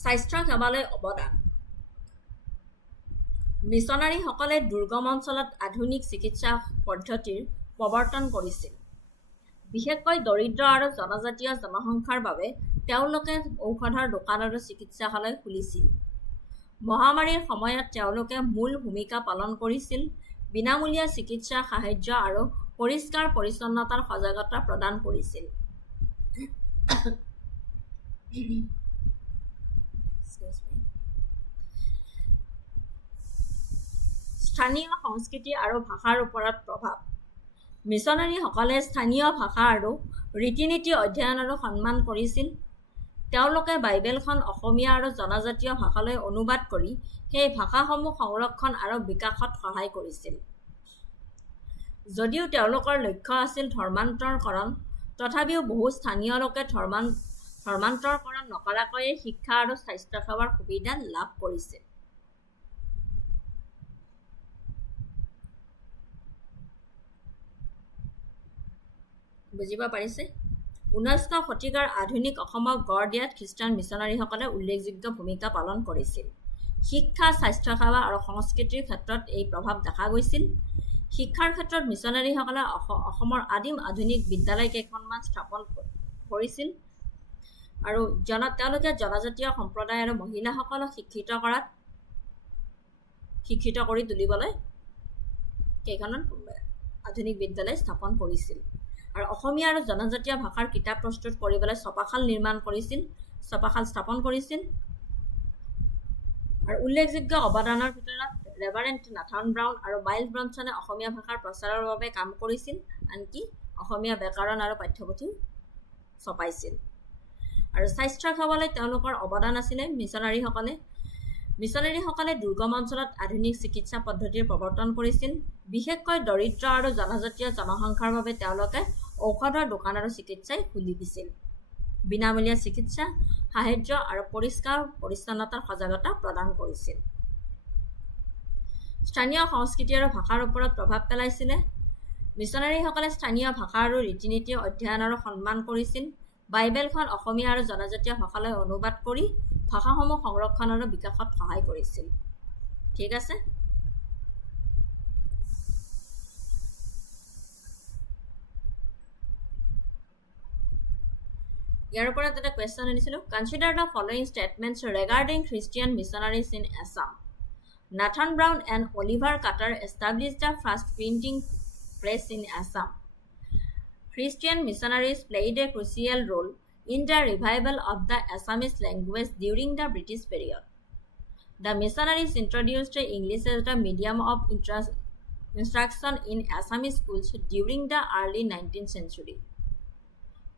স্বাস্থ্য সেৱালৈ অৱদান। মিছনাৰীসকলে দুৰ্গম অঞ্চলত আধুনিক চিকিৎসা পদ্ধতিৰ প্ৰৱৰ্তন কৰিছিল। বিশেষকৈ দৰিদ্ৰ আৰু জনজাতীয় জনসংখ্যাৰ বাবে তেওঁলোকে ঔষধৰ দোকান আৰু চিকিৎসালয় খুলিছিল। মহামাৰীৰ সময়ত তেওঁলোকে মূল ভূমিকা পালন কৰিছিল, বিনামূলীয়া চিকিৎসা সাহায্য আৰু পৰিষ্কাৰ পৰিচ্ছন্নতাৰ সজাগতা প্ৰদান কৰিছিল। স্থানীয় সংস্কৃতি আৰু ভাষাৰ ওপৰত প্ৰভাৱ। মিছনাৰীসকলে স্থানীয় ভাষা আৰু ৰীতি-নীতি অধ্যয়ন আৰু সন্মান কৰিছিল। তেওঁলোকে বাইবেলখন অসমীয়া আৰু জনজাতীয় ভাষালৈ অনুবাদ কৰি সেই ভাষাসমূহ সংৰক্ষণ আৰু বিকাশত সহায় কৰিছিল। যদিও তেওঁলোকৰ লক্ষ্য আছিল ধৰ্মান্তৰকৰণ, তথাপিও বহু স্থানীয় লোকে ধৰ্মান্তৰকৰণ নকৰাকৈয়ে শিক্ষা আৰু স্বাস্থ্যসেৱাৰ সুবিধা লাভ কৰিছিল। বুজিব পাৰিছে? 19শ শতিকাৰ আধুনিক অসমক গঢ় দিয়াত খ্ৰীষ্টান মিছনাৰীসকলে উল্লেখযোগ্য ভূমিকা পালন কৰিছিল। শিক্ষা, স্বাস্থ্যসেৱা আৰু সংস্কৃতিৰ ক্ষেত্ৰত এই প্ৰভাৱ দেখা গৈছিল। শিক্ষাৰ ক্ষেত্ৰত মিছনাৰীসকলে অসমৰ আদিম আধুনিক বিদ্যালয় কেইখনমান স্থাপন কৰিছিল আৰু তেওঁলোকে জনজাতীয় সম্প্ৰদায় আৰু মহিলাসকলক শিক্ষিত কৰি তুলিবলৈ কেইখনমান আধুনিক বিদ্যালয় স্থাপন কৰিছিল আৰু অসমীয়া আৰু জনজাতীয় ভাষাৰ কিতাপ প্ৰস্তুত কৰিবলৈ ছপাখাল স্থাপন কৰিছিল। আৰু উল্লেখযোগ্য অৱদানৰ ভিতৰত ৰেভাৰেণ্ড নাথান ব্ৰাউন আৰু মাইল ব্ৰনছনে অসমীয়া ভাষাৰ প্ৰচাৰৰ বাবে কাম কৰিছিল, আনকি অসমীয়া ব্যাকৰণ আৰু পাঠ্যপুথিও ছপাইছিল। আৰু স্বাস্থ্য সেৱালৈ তেওঁলোকৰ অৱদান আছিলে। মিছনাৰীসকলে দুৰ্গম অঞ্চলত আধুনিক চিকিৎসা পদ্ধতিৰ প্ৰৱৰ্তন কৰিছিল। বিশেষকৈ দৰিদ্ৰ আৰু জনজাতীয় জনসংখ্যাৰ বাবে তেওঁলোকে ঔষধৰ দোকান আৰু চিকিৎসালয় খুলি দিছিল। বিনামূলীয়া চিকিৎসা সাহায্য আৰু পৰিষ্কাৰ পৰিচ্ছন্নতাৰ সজাগতা প্ৰদান কৰিছিল। স্থানীয় সংস্কৃতি আৰু ভাষাৰ ওপৰত প্ৰভাৱ পেলাইছিলে। মিছনাৰীসকলে স্থানীয় ভাষা আৰু ৰীতি-নীতি অধ্যয়ন আৰু সন্মান কৰিছিল। বাইবেলখন অসমীয়া আৰু জনজাতীয় ভাষালৈ অনুবাদ কৰি ভাষাসমূহ সংৰক্ষণ আৰু বিকাশত সহায় কৰিছিল। ঠিক আছে? ইয়াৰ ওপৰত এটা কুৱেশ্যন আনিছিলোঁ। Consider the following statements regarding Christian missionaries in Assam. Nathan Brown and Oliver Cutter established the first printing press in Assam. Christian missionaries played a crucial role in the revival of the Assamese language during the British period. The missionaries introduced English as the medium of instruction in Assamese schools during the early 19th century.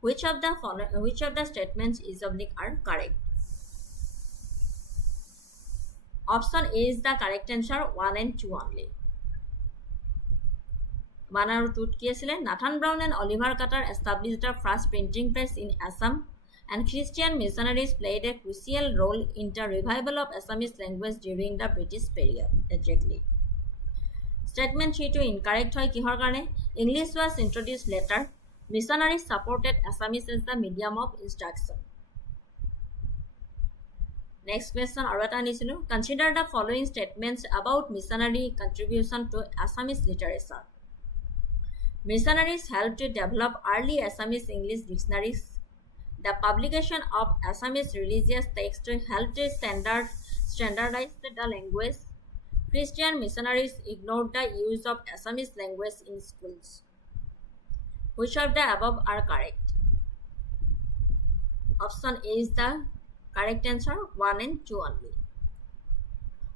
Which of the statements are correct? Option A is the correct answer, 1 and 2 only. 1 আৰু 2 কি আছিলে? Nathan Brown and Oliver Cutter established the first printing press in Assam and Christian missionaries played a crucial role in the revival of Assamese language during the British period. Exactly. Statement 3 to incorrect হয় কিহৰ কাৰণে? English was introduced later. Missionaries supported Assamese as the medium of instruction. Next question আৰু এটা আনিছিলোঁ। Consider the following statements about missionary contribution to Assamese literature. Missionaries helped to develop early Assamese English dictionaries. The publication of Assamese religious texts helped to standardize the language. Christian missionaries ignored the use of Assamese language in schools. Which of the above are correct? Option A is the correct answer, 1 and 2 only.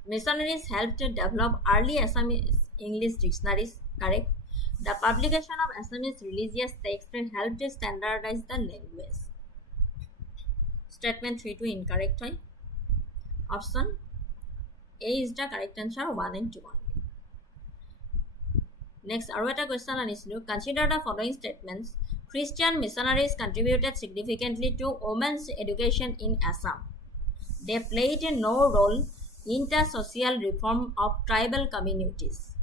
Missionaries helped to develop early Assamese English dictionaries. Correct. The publication of Assamese religious texts helped to standardize the language. Statement 3 to incorrect. Right? Option A is the correct answer. 1 and 2 only. Next, our question is consider the following statements. Christian missionaries contributed significantly to women's education in Assam. They played no role in the social reform of tribal communities.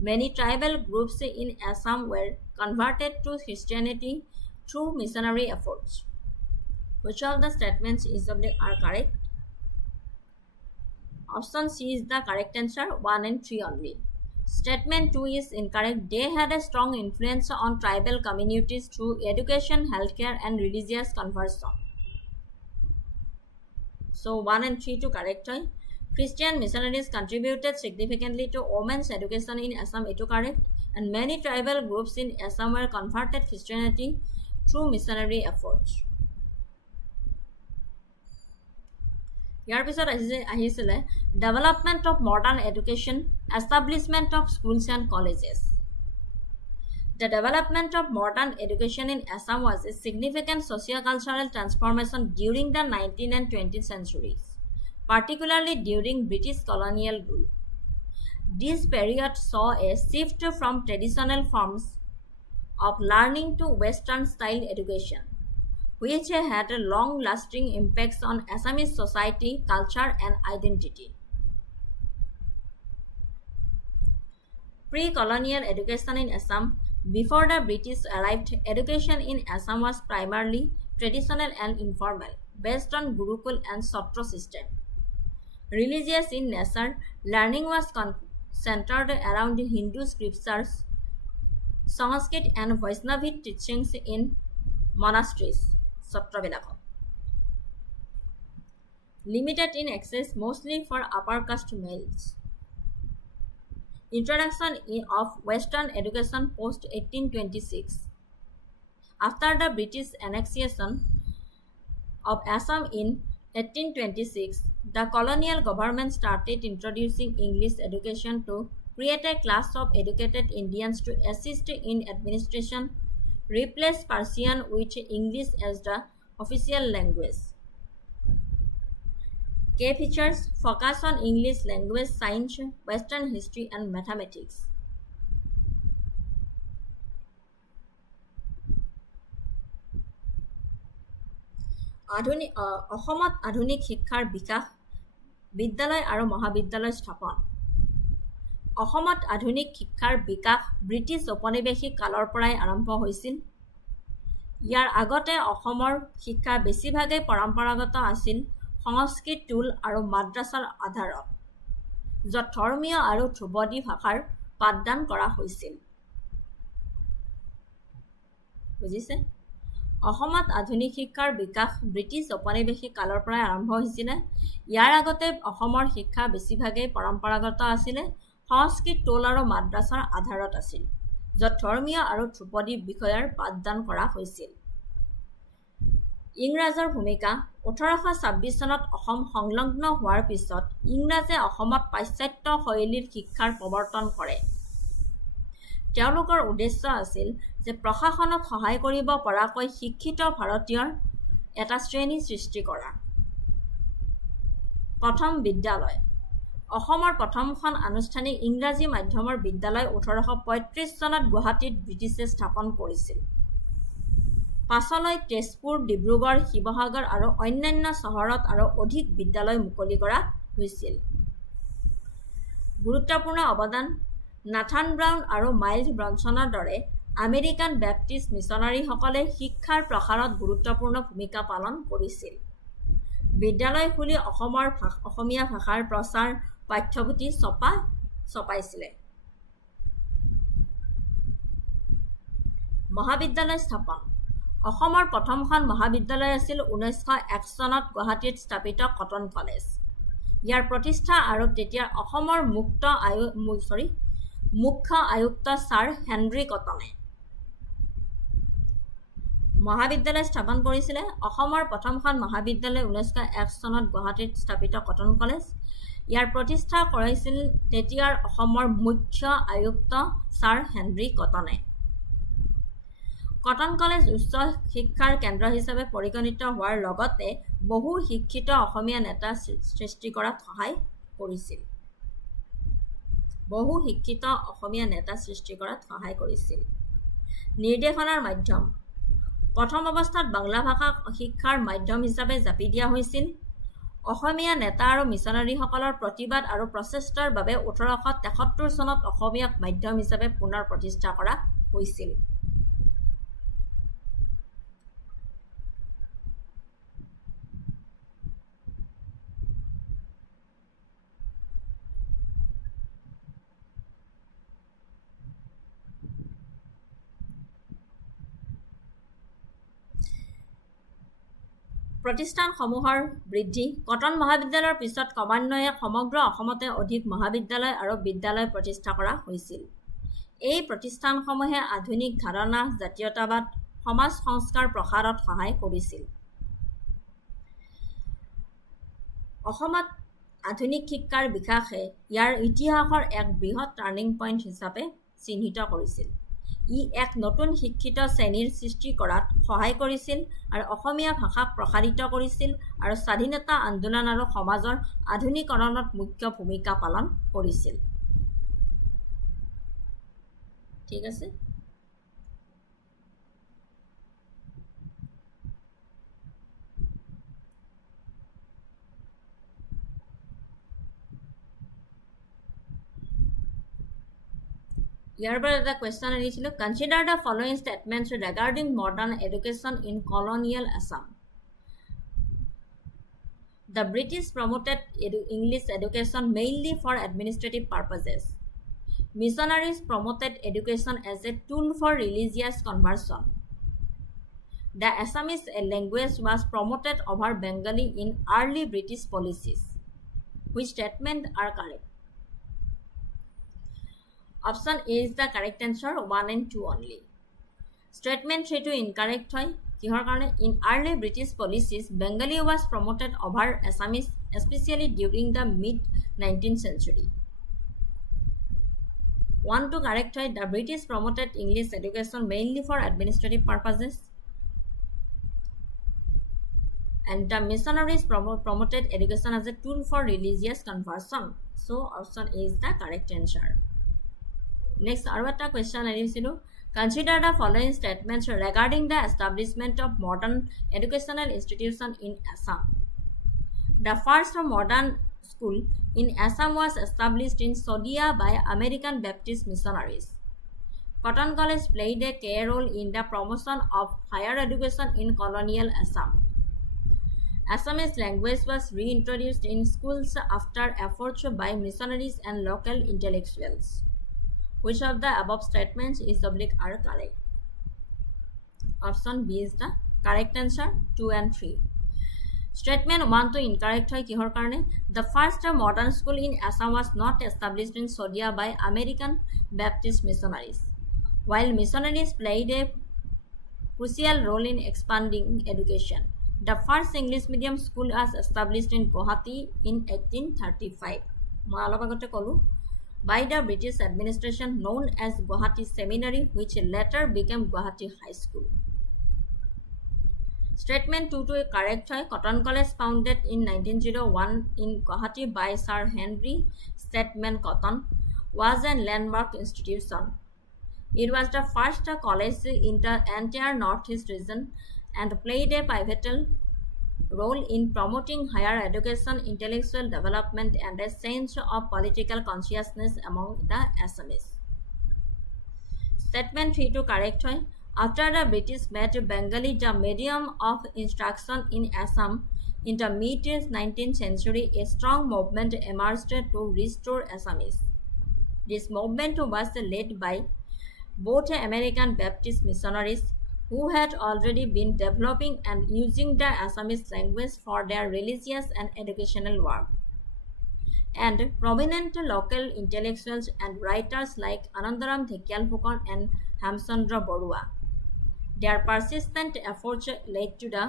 Many tribal groups in Assam were converted to Christianity through missionary efforts. Which of the statements are correct? Option C is the correct answer. 1 and 3 only. Statement 2 is incorrect. They had a strong influence on tribal communities through education, healthcare, and religious conversion. So 1 and 3 to correct. Christian missionaries contributed significantly to women's education in Assam. It is correct. And many tribal groups in Assam were converted to Christianity through missionary efforts. ইয়াৰ পিছত আহিছিলে development of modern education, establishment of schools and colleges. The development of modern education in Assam was a significant socio-cultural transformation during the 19th and 20th centuries, particularly during British colonial rule. This period saw a shift from traditional forms of learning to Western-style education, which had long-lasting impacts on Assamese society, culture, and identity. Pre-colonial education in Assam. Before the British arrived, education in Assam was primarily traditional and informal, based on Gurukul and Satra system. Religious in nature, learning was centered around Hindu scriptures, Sanskrit, and Vaishnavic teachings in monasteries. Limited in access, mostly for upper caste males. Introduction of Western education post 1826. After the British annexation of Assam in 1826, the colonial government started introducing English education to create a class of educated Indians to assist in administration, replace Persian with English as the official language. Key features: focus on English language, science, Western history, and mathematics. অসমত আধুনিক শিক্ষাৰ বিকাশ, বিদ্যালয় আৰু মহাবিদ্যালয় স্থাপন। অসমত আধুনিক শিক্ষাৰ বিকাশ ব্ৰিটিছ ঔপনিৱেশিক কালৰ পৰাই আৰম্ভ হৈছিল। ইয়াৰ আগতে অসমৰ শিক্ষা বেছিভাগেই পৰম্পৰাগত আছিল সংস্কৃত টুল আৰু মাদ্ৰাছাৰ আধাৰত, য'ত ধৰ্মীয় আৰু ধ্ৰুপদী ভাষাৰ পাঠদান কৰা হৈছিল। বুজিছে? অসমত আধুনিক শিক্ষাৰ বিকাশ ব্ৰিটিছ ঔপনিৱেশিক কালৰ পৰাই আৰম্ভ হৈছিলে। ইয়াৰ আগতে অসমৰ শিক্ষা বেছিভাগেই পৰম্পৰাগত আছিলে সংস্কৃত টুল আৰু মাদ্ৰাছাৰ আধাৰত আছিল, য'ত ধৰ্মীয় আৰু ধ্ৰুপদী বিষয়ৰ পাঠদান কৰা হৈছিল। ইংৰাজৰ ভূমিকা। 1826 চনত অসম সংলগ্ন হোৱাৰ পিছত ইংৰাজে অসমত পাশ্চাত্য শৈলীৰ শিক্ষাৰ প্ৰৱৰ্তন কৰে। তেওঁলোকৰ উদ্দেশ্য আছিল যে প্ৰশাসনক সহায় কৰিব পৰাকৈ শিক্ষিত ভাৰতীয়ৰ এটা শ্ৰেণী সৃষ্টি কৰা। প্ৰথম বিদ্যালয়। অসমৰ প্ৰথমখন আনুষ্ঠানিক ইংৰাজী মাধ্যমৰ বিদ্যালয় 1835 চনত গুৱাহাটীত ব্ৰিটিছে স্থাপন কৰিছিল। পাছলৈ তেজপুৰ, ডিব্ৰুগড়, শিৱসাগৰ আৰু অন্যান্য চহৰত আৰু অধিক বিদ্যালয় মুকলি কৰা হৈছিল। গুৰুত্বপূৰ্ণ অৱদান: নাথান ব্ৰাউন আৰু মাইলছ ব্ৰনছনৰ দৰে আমেৰিকান বেপ্টিষ্ট মিছনাৰীসকলে শিক্ষাৰ প্ৰসাৰত গুৰুত্বপূৰ্ণ ভূমিকা পালন কৰিছিল। বিদ্যালয় খুলি অসমীয়া ভাষাৰ প্ৰচাৰ, পাঠ্যপুথি ছপাইছিলে। মহাবিদ্যালয় স্থাপন। অসমৰ প্ৰথমখন মহাবিদ্যালয় আছিল 1901 চনত গুৱাহাটীত স্থাপিত কটন কলেজ। ইয়াৰ প্ৰতিষ্ঠা আৰু তেতিয়াৰ অসমৰ মুখ্য আয়ুক্ত ছাৰ হেনৰী কটনে মহাবিদ্যালয় স্থাপন কৰিছিলে। অসমৰ প্ৰথমখন মহাবিদ্যালয় 1901 চনত গুৱাহাটীত স্থাপিত কটন কলেজ। ইয়াৰ প্ৰতিষ্ঠা কৰিছিল তেতিয়াৰ অসমৰ মুখ্য আয়ুক্ত ছাৰ হেনৰী কটনে। কটন কলেজ উচ্চ শিক্ষাৰ কেন্দ্ৰ হিচাপে পৰিগণিত হোৱাৰ লগতে বহু শিক্ষিত অসমীয়া নেতা সৃষ্টি কৰাত সহায় কৰিছিল। নিৰ্দেশনাৰ মাধ্যম: প্ৰথম অৱস্থাত বাংলা ভাষাক শিক্ষাৰ মাধ্যম হিচাপে জাপি দিয়া হৈছিল। অসমীয়া নেতা আৰু মিছনাৰীসকলৰ প্ৰতিবাদ আৰু প্ৰচেষ্টাৰ বাবে 1873 চনত অসমীয়াক মাধ্যম হিচাপে পুনৰ প্ৰতিষ্ঠা কৰা হৈছিল। প্ৰতিষ্ঠানসমূহৰ বৃদ্ধি: কটন মহাবিদ্যালয়ৰ পিছত ক্ৰমান্বয়ে সমগ্ৰ অসমতে অধিক মহাবিদ্যালয় আৰু বিদ্যালয় প্ৰতিষ্ঠা কৰা হৈছিল। এই প্ৰতিষ্ঠানসমূহে আধুনিক ধাৰণা, জাতীয়তাবাদ, সমাজ সংস্কাৰ প্ৰসাৰত সহায় কৰিছিল। অসমত আধুনিক শিক্ষাৰ বিকাশে ইয়াৰ ইতিহাসৰ এক বৃহৎ টাৰ্নিং পইণ্ট হিচাপে চিহ্নিত কৰিছিল। ই এক নতুন শিক্ষিত শ্ৰেণীৰ সৃষ্টি কৰাত সহায় কৰিছিল আৰু অসমীয়া ভাষাক প্ৰসাৰিত কৰিছিল আৰু স্বাধীনতা আন্দোলন আৰু সমাজৰ আধুনিকৰণত মুখ্য ভূমিকা পালন কৰিছিল। ঠিক আছে। ইয়াৰ পৰা এটা কুৱেশ্যন আহিছিল, consider the following statements regarding modern education in colonial Assam. The British promoted English education mainly for administrative purposes. Missionaries promoted education as a tool for religious conversion. The Assamese language was promoted over Bengali in early British policies. Which statements are correct? Option A is the correct answer, 1 and 2 only. Statement 3 to incorrect hoy. কিহৰ কাৰণে? In early British policies, Bengali was promoted over Assamese, especially during the mid-19th century. 1 to correct hoy. The British promoted English education mainly for administrative purposes. And the missionaries promoted education as a tool for religious conversion. So, option A is the correct answer. Next, আৰু এটা question আহিছিল, consider the following statements regarding the establishment of modern educational institution in Assam. The first modern school in Assam was established in Sodia by American Baptist missionaries. Cotton College played a key role in the promotion of higher education in colonial Assam. Assamese language was reintroduced in schools after efforts by missionaries and local intellectuals. Which of the above statements is are correct? Option B is the correct answer, 2 and 3. Statement 1 to incorrect hoy kihor karone? The first modern school in Assam was not established in Sodia by American Baptist missionaries. While missionaries played a crucial role in expanding education, the first English medium school was established in Guwahati in 1835. মই অলপ আগতে কলো, by the British administration known as Guwahati Seminary, which later became Guwahati High School. Statement 2 to correct hoy. Cotton College founded in 1901 in Guwahati by Sir Henry Stedman Cotton was a landmark institution. It was the first college in the entire Northeast region and played a pivotal role in promoting higher education, intellectual development, and a sense of political consciousness among the Assamese. Statement 3 to correct hoy. After the British made Bengali the medium of instruction in Assam in the mid-19th century, a strong movement emerged to restore Assamese. This movement was led by both American Baptist missionaries who had already been developing and using the Assamese language for their religious and educational work, and prominent local intellectuals and writers like Anandaram Dhekialpukar and Hamchandra Borua. Their persistent efforts led to the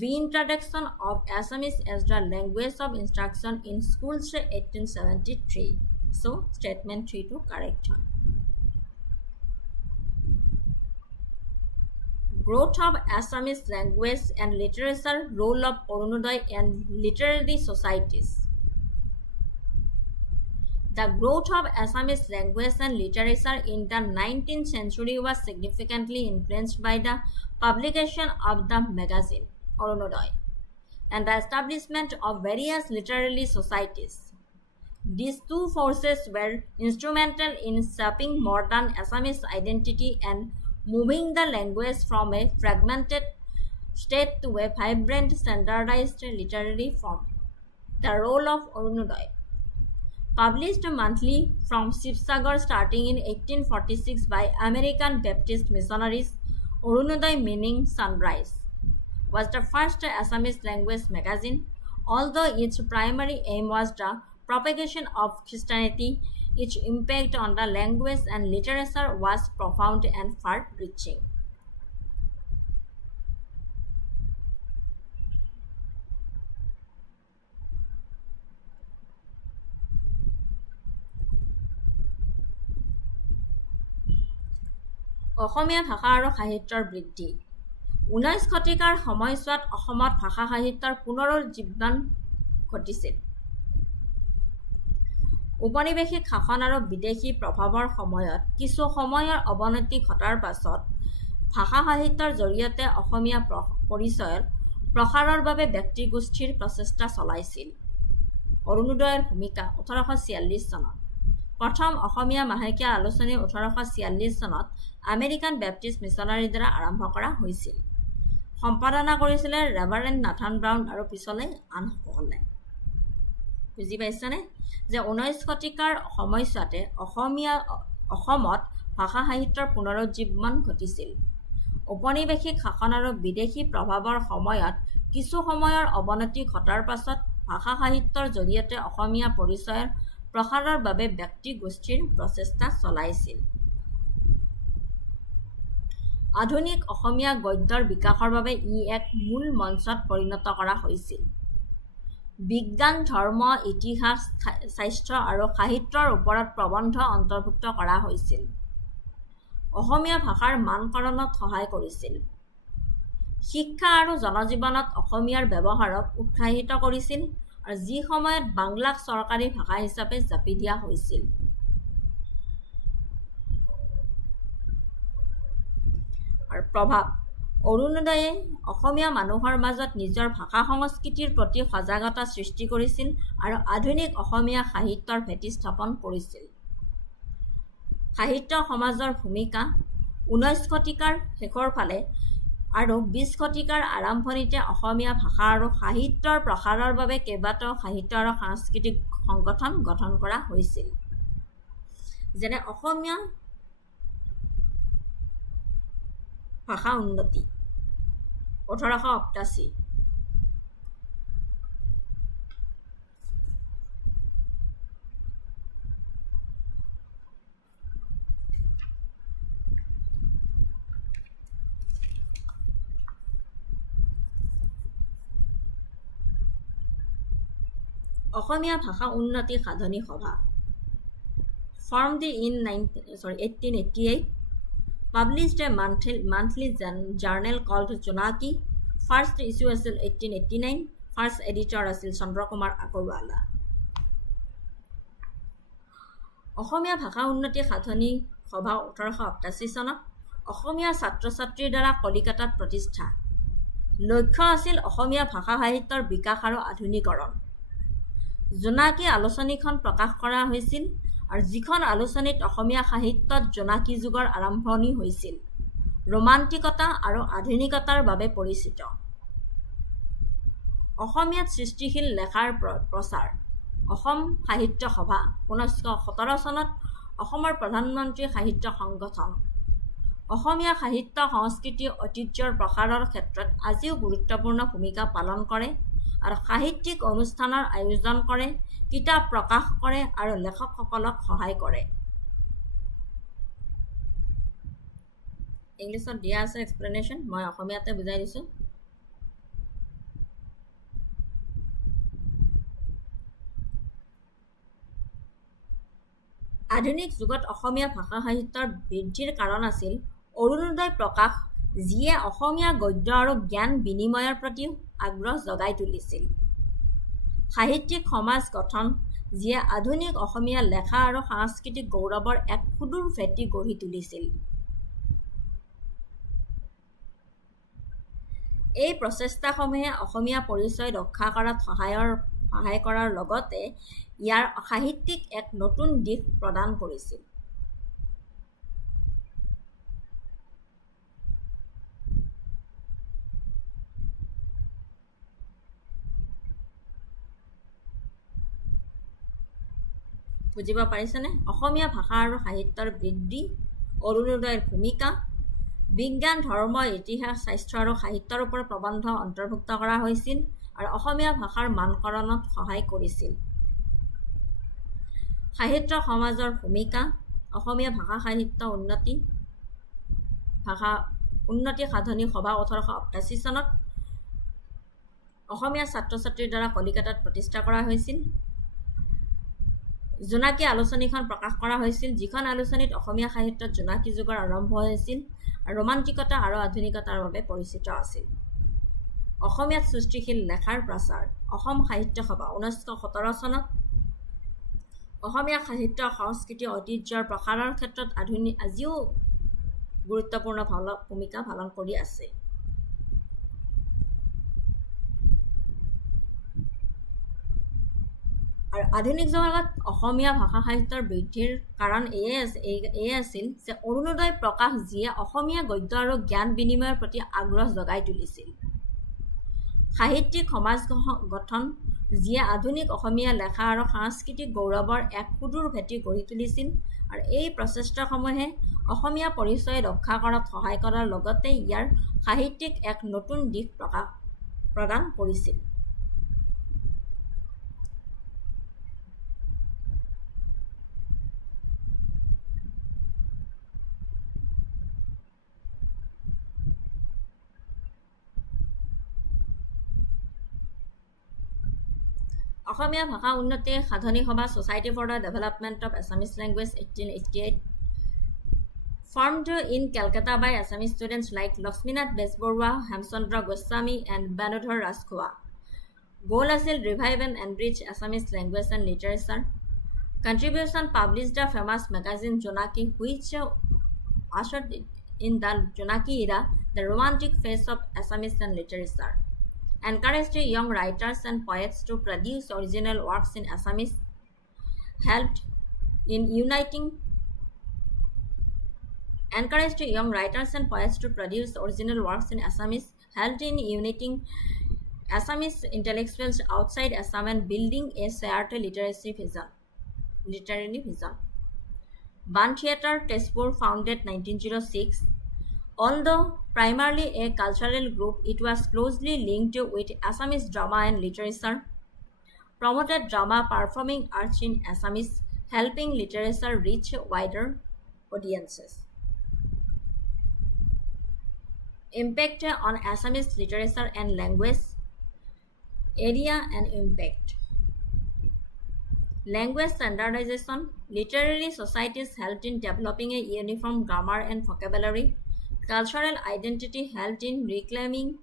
reintroduction of Assamese as the language of instruction in schools 1873. So statement 3 to correct one. Growth of Assamese language and literature, role of Arunodaya and literary societies. The growth of Assamese language and literature in the 19th century was significantly influenced by the publication of the magazine Arunodaya and the establishment of various literary societies. These two forces were instrumental in shaping modern Assamese identity and moving the language from a fragmented state to a vibrant, standardized literary form. The role of Arunodaya. Published monthly from Shivsagar starting in 1846 by American Baptist missionaries, Arunodaya, meaning sunrise, was the first Assamese language magazine. Although its primary aim was the propagation of Christianity, its impact on the language and literature was profound and far-reaching. অসমীয়া ভাষা আৰু সাহিত্যৰ বৃদ্ধি 19 শতিকাৰ সময়ছোৱাত অসমত ভাষা সাহিত্যৰ পুনৰুজ্জীৱন ঘটিছিল। উপনিৱেশিক শাসন আৰু বিদেশী প্ৰভাৱৰ সময়ত কিছু সময়ৰ অৱনতি ঘটাৰ পাছত ভাষা সাহিত্যৰ জৰিয়তে অসমীয়া পৰিচয়ৰ প্ৰসাৰৰ বাবে ব্যক্তিগোষ্ঠীৰ প্ৰচেষ্টা চলাইছিল। অৰুণোদয়ৰ ভূমিকা 1846 চনত প্ৰথম অসমীয়া মাহেকীয়া আলোচনী 1846 চনত আমেৰিকান বেপ্টিষ্ট মিছনাৰীৰ দ্বাৰা আৰম্ভ কৰা হৈছিল। সম্পাদনা কৰিছিলে ৰেভাৰেণ্ড নাথান ব্ৰাউন আৰু পিছলৈ আনসকলে। বুজি পাইছানে যে 19 শতিকাৰ সময়ছোৱাতে অসমত ভাষা সাহিত্যৰ পুনৰুজ্জীৱন ঘটিছিল। উপনিৱেশিক শাসন আৰু বিদেশী প্ৰভাৱৰ সময়ত কিছু সময়ৰ অৱনতি ঘটাৰ পাছত ভাষা সাহিত্যৰ জৰিয়তে অসমীয়া পৰিচয়ৰ প্ৰসাৰৰ বাবে ব্যক্তিগোষ্ঠীৰ প্ৰচেষ্টা চলাইছিল। আধুনিক অসমীয়া গদ্যৰ বিকাশৰ বাবে ই এক মূল মঞ্চত পৰিণত কৰা হৈছিল। বিজ্ঞান, ধৰ্ম, ইতিহাস, স্বাস্থ্য আৰু সাহিত্যৰ ওপৰত প্ৰবন্ধ অন্তৰ্ভুক্ত কৰা হৈছিল। অসমীয়া ভাষাৰ মানকৰণত সহায় কৰিছিল। শিক্ষা আৰু জনজীৱনত অসমীয়াৰ ব্যৱহাৰক উৎসাহিত কৰিছিল আৰু যি সময়ত বাংলাক চৰকাৰী ভাষা হিচাপে জাপি দিয়া হৈছিল। আৰু প্ৰভাৱ অৰুণোদয়ে অসমীয়া মানুহৰ মাজত নিজৰ ভাষা সংস্কৃতিৰ প্ৰতি সজাগতা সৃষ্টি কৰিছিল আৰু আধুনিক অসমীয়া সাহিত্যৰ ভেটি স্থাপন কৰিছিল। সাহিত্য সমাজৰ ভূমিকা 19 শতিকাৰ শেষৰ ফালে আৰু 20 শতিকাৰ আৰম্ভণিতে অসমীয়া ভাষা আৰু সাহিত্যৰ প্ৰসাৰৰ বাবে কেইবাটাও সাহিত্য আৰু সাংস্কৃতিক সংগঠন গঠন কৰা হৈছিল। যেনে অসমীয়া ভাষা উন্নতি 1888, অসমীয়া ভাষা উন্নতি সাধনী সভা formed in 1888, published a monthly journal called Jonaki. First issue আছিল 1889, first editor আছিল চন্দ্ৰকুমাৰ আগৰৱালা। অসমীয়া ভাষা উন্নতি সাধনী সভা 1888 চনত অসমীয়া ছাত্ৰ ছাত্ৰীৰ দ্বাৰা কলিকতাত প্ৰতিষ্ঠা। লক্ষ্য আছিল অসমীয়া ভাষা সাহিত্যৰ বিকাশ আৰু আধুনিকৰণ। জোনাকী আলোচনীখন প্ৰকাশ কৰা হৈছিল আৰু যিখন আলোচনীত অসমীয়া সাহিত্যত জোনাকী যুগৰ আৰম্ভণি হৈছিল, ৰোমান্টিকতা আৰু আধুনিকতাৰ বাবে পৰিচিত। অসমীয়াত সৃষ্টিশীল লেখাৰ প্ৰচাৰ অসম সাহিত্য সভা 1917 চনত অসমৰ প্ৰধানমন্ত্ৰী সাহিত্য সংগঠন। অসমীয়া সাহিত্য সংস্কৃতি ঐতিহ্যৰ প্ৰসাৰৰ ক্ষেত্ৰত আজিও গুৰুত্বপূৰ্ণ ভূমিকা পালন কৰে আৰু সাহিত্যিক অনুষ্ঠানৰ আয়োজন কৰে, কিতাপ প্ৰকাশ কৰে আৰু লেখকসকলক সহায় কৰে। ইংলিছত দিয়া আছে এক্সপ্লেনেশ্যন, মই অসমীয়াতে বুজাই দিছোঁ। আধুনিক যুগত অসমীয়া ভাষা সাহিত্যৰ বৃদ্ধিৰ কাৰণ আছিল অৰুণোদয় প্ৰকাশ, যিয়ে অসমীয়া গদ্য আৰু জ্ঞান বিনিময়ৰ প্ৰতি আগ্ৰহ জগাই তুলিছিল। সাহিত্যিক সমাজ গঠন, যিয়ে আধুনিক অসমীয়া লেখা আৰু সাংস্কৃতিক গৌৰৱৰ এক সুদূৰ ভেটি গঢ়ি তুলিছিল। এই প্ৰচেষ্টাসমূহে অসমীয়া পৰিচয় ৰক্ষা কৰাত সহায় কৰাৰ লগতে ইয়াৰ সাহিত্যিক এক নতুন দিশ প্ৰদান কৰিছিল। বুজিব পাৰিছেনে? অসমীয়া ভাষা আৰু সাহিত্যৰ বৃদ্ধি, অৰুণোদয়ৰ ভূমিকা, বিজ্ঞান, ধৰ্ম, ইতিহাস, স্বাস্থ্য আৰু সাহিত্যৰ ওপৰত প্ৰবন্ধ অন্তৰ্ভুক্ত কৰা হৈছিল আৰু অসমীয়া ভাষাৰ মানকৰণত সহায় কৰিছিল। সাহিত্য সমাজৰ ভূমিকা, অসমীয়া ভাষা সাহিত্য উন্নতি সাধনী সভা 1888 চনত অসমীয়া ছাত্ৰ ছাত্ৰীৰ দ্বাৰা কলিকতাত প্ৰতিষ্ঠা কৰা হৈছিল। জোনাকী আলোচনীখন প্ৰকাশ কৰা হৈছিল, যিখন আলোচনীত অসমীয়া সাহিত্যত জোনাকী যুগৰ আৰম্ভ হৈছিল আৰু ৰোমান্টিকতা আৰু আধুনিকতাৰ বাবে পৰিচিত আছিল। অসমীয়াত সৃষ্টিশীল লেখাৰ প্ৰচাৰ, অসম সাহিত্য সভা 1917 চনত অসমীয়া সাহিত্য সংস্কৃতি ঐতিহ্যৰ প্ৰসাৰৰ ক্ষেত্ৰত আজিও গুৰুত্বপূৰ্ণ ভূমিকা পালন কৰি আছে। আৰু আধুনিক যুগত অসমীয়া ভাষা সাহিত্যৰ বৃদ্ধিৰ কাৰণ এয়ে আছিল যে অৰুণোদয় প্ৰকাশ, যিয়ে অসমীয়া গদ্য আৰু জ্ঞান বিনিময়ৰ প্ৰতি আগ্ৰহ জগাই তুলিছিল। সাহিত্যিক সমাজ গঠন, যিয়ে আধুনিক অসমীয়া লেখা আৰু সাংস্কৃতিক গৌৰৱৰ এক সুদূৰ ভেটি গঢ়ি তুলিছিল আৰু এই প্ৰচেষ্টাসমূহে অসমীয়া পৰিচয় ৰক্ষা কৰাত সহায় কৰাৰ লগতে ইয়াৰ সাহিত্যিক এক নতুন দিশ প্ৰদান কৰিছিল। অসমীয়া ভাষা উন্নতি সাধনী সভা Society for the Development of Assamese Language 1888 formed in Calcutta by Assamese students like Lakshminath Besbarua, Hemchandra Goswami and Banodhar Rajkhua. Goal আছিল revive and enrich Assamese language and literature. Contribution published the famous magazine Jonaki, which ushered in the Jonaki era the romantic phase of Assamese and literature. Encouraged young writers and poets to produce original works in Assamese, helped in uniting Assamese intellectuals outside Assam and building a shared literary vision. Ban Theatre, Tezpur, founded 1906. Although primarily a cultural group, it was closely linked with Assamese drama and literature, promoted drama performing arts in Assamese, helping literature reach wider audiences. Impact on Assamese literature and language, area and impact. Language standardization, literary societies helped in developing a uniform grammar and vocabulary. Cultural identity helped in reclaiming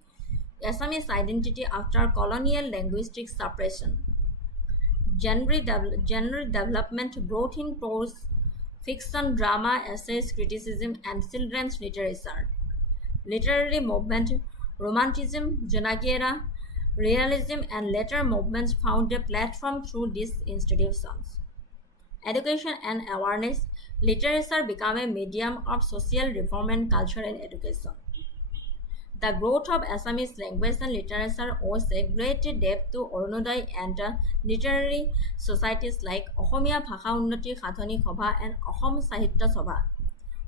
Assamese identity after colonial linguistic suppression. Genre development brought in prose, fiction, drama, essays, criticism, and children's literature. Literary movement, Romanticism, Jonaki era, Realism, and later movements found a platform through these institutions. Education and awareness, literature became a medium of social reform and cultural education. The growth of Assamese language and literature owes a great depth to Orunodoy and literary societies like Asamiya Bhasha Unnoti Sathoni Sabha and Asam Sahitya Sabha.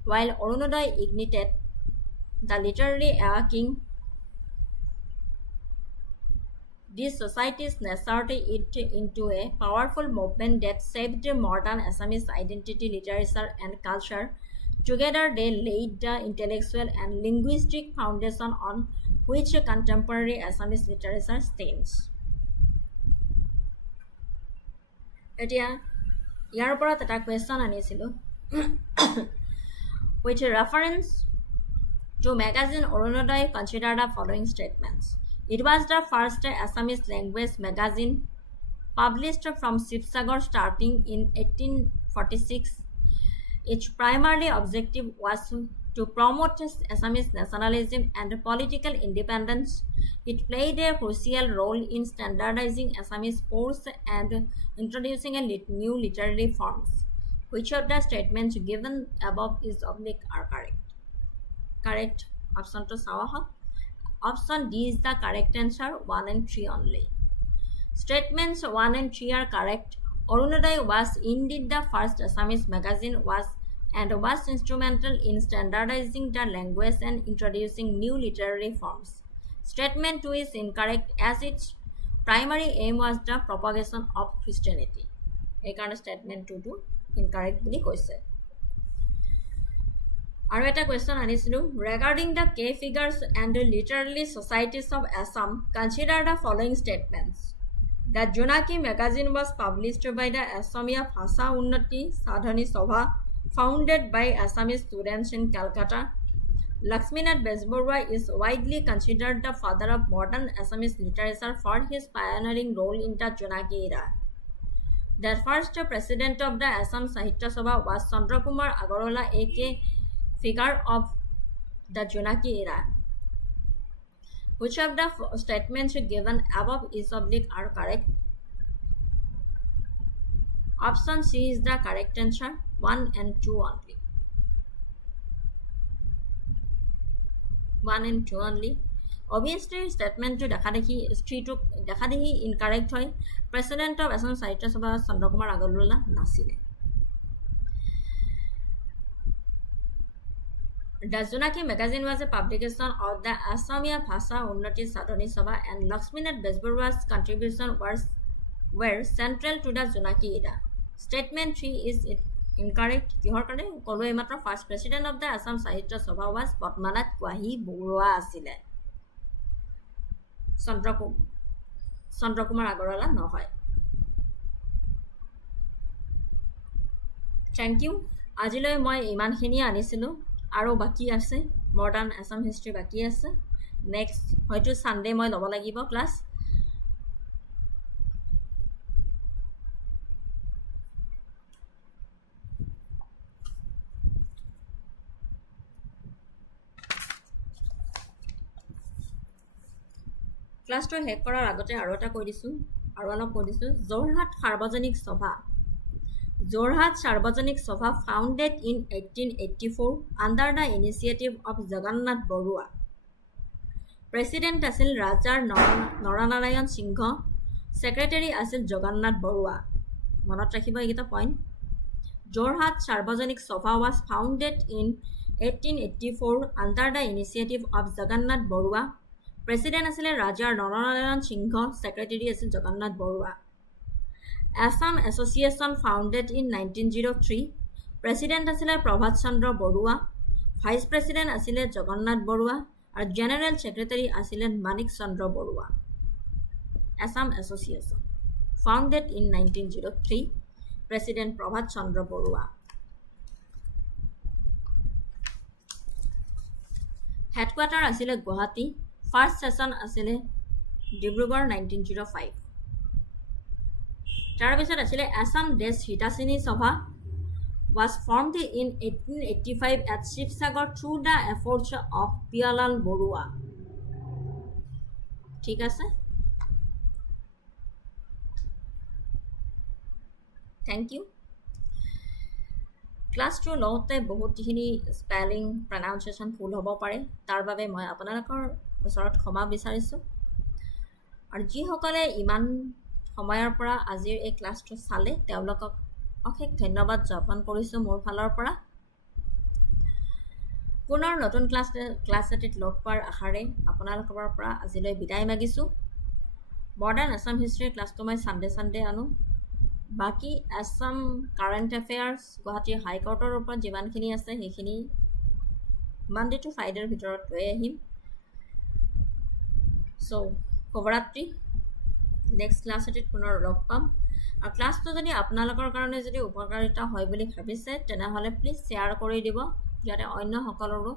While Orunodoy ignited the literary king, these societies nurtured it into a powerful movement that shaped modern Assamese identity, literature, and culture. Together, they laid the intellectual and linguistic foundation on which contemporary Assamese literature stands. এতিয়া ইয়াৰ ওপৰত এটা question আনিছিলোঁ with reference to magazine Arunodai consider the following statements. It was the first Assamese language magazine published from Shivsagar starting in 1846. Its primary objective was to promote Assamese nationalism and political independence. It played a crucial role in standardizing Assamese course and introducing a new literary forms. Which of the statements given above is oblique are correct? Correct option to sawa. Option D is the correct answer. 1 and 3 only. Statements 1 and 3 are correct. Arunodai was indeed the first Assamese magazine was instrumental in standardizing the language and introducing new literary forms. Statement 2 is incorrect as its primary aim was the propagation of Christianity. Ekana statement 2 to incorrect boli koise. Aru eta question anisilu regarding the key figures and the literary societies of Assam, consider the following statements. The Jonaki magazine was published by the Assamia Bhasha Unnati Sadhani Sabha, founded by Assamese students in Calcutta. Lakshminath Bezborwa is widely considered the father of modern Assamese literature for his pioneering role in the Jonaki era. The first president of the Assam Sahitya Sabha was Chandrakumar Agarola, a figure of the Jonaki era. Which of the statements given above is oblique are correct? Option C is the correct answer. 1 and 2 only. 1 and 2 only. Obviously, statement to Dakadahi incorrect hoy. President of Assam Sahitya Sabha Chandrakumar Agarola nasile. The Jonaki magazine was a publication of the Assamia Bhasha Unnati Sadhani Sabha, and Lakshminath Bezborwa's contribution were central to the Jonaki era. Statement 3 is incorrect. Kihor kare kolo ematra first president of the Assam Sahitya Sabha was Padmanath Kwahi Borua asile. Chandrakumar Agarola nohoy. Thank you. Ajiloi moi iman khini anisilu. আৰু বাকি আছে modern Assam history বাকি আছে next হয়তো Sunday মই ল'ব লাগিব class ক্লাছটো শেষ কৰাৰ আগতে আৰু এটা কৈ দিছোঁ আৰু অলপ কৈ দিছোঁ যোৰহাট সাৰ্বজনিক সভা Jorhat Sarvajanik Sabha founded in 1884 under the initiative of Jagannath Borua. President asil Rajar Naranarayan Singh, Secretary asil Jagannath Borua. Monot rakhiba ekita point. Jorhat Sarvajanik Sabha was founded in 1884 under the initiative of Jagannath Borua. President asil Rajar Naranarayan Singh, Secretary asil Jagannath Borua. Assam Association founded in 1903. President asile Prabhat Chandra Borua, Vice President asile Jagannath Borua, and General Secretary asile Manik Chandra Borua. Assam Association founded in 1903. President Prabhat Chandra Borua. Headquarter asile Guwahati. First session asile Dibrugarh 1905. তাৰপিছত আছিলে Assam Desh Hitasini Sabha was formed in 1885 at Shivsagar through the efforts of Pialal Borua. ঠিক আছে thank U ক্লাছটো লওঁতে বহুতখিনি spelling প্ৰনাউন্সিয়েশ্যন ভুল হ'ব পাৰে তাৰ বাবে মই আপোনালোকৰ ওচৰত ক্ষমা বিচাৰিছোঁ আৰু যিসকলে ইমান সময়ৰ পৰা আজিৰ এই ক্লাছটো চালে তেওঁলোকক অশেষ ধন্যবাদ জ্ঞাপন কৰিছোঁ মোৰ ফালৰ পৰা পুনৰ নতুন ক্লাছ এটিত লগ পোৱাৰ আশাৰে আপোনালোকৰ পৰা আজিলৈ বিদায় মাগিছোঁ মডাৰ্ণ আসাম হিষ্ট্ৰী ক্লাছটো মই সানডে আনো বাকি আসাম কাৰেণ্ট এফেয়াৰ্ছ গুৱাহাটী হাইকোৰ্টৰ ওপৰত যিমানখিনি আছে সেইখিনি মানডে টু ফ্ৰাইডেৰ ভিতৰত লৈ আহিম সো শুভৰাত্ৰি নেক্সট ক্লাছ এটিত পুনৰ লগ পাম আৰু ক্লাছটো যদি আপোনালোকৰ কাৰণে যদি উপকাৰিতা হয় বুলি ভাবিছে তেনেহ'লে প্লিজ শ্বেয়াৰ কৰি দিব যাতে অন্য সকলৰো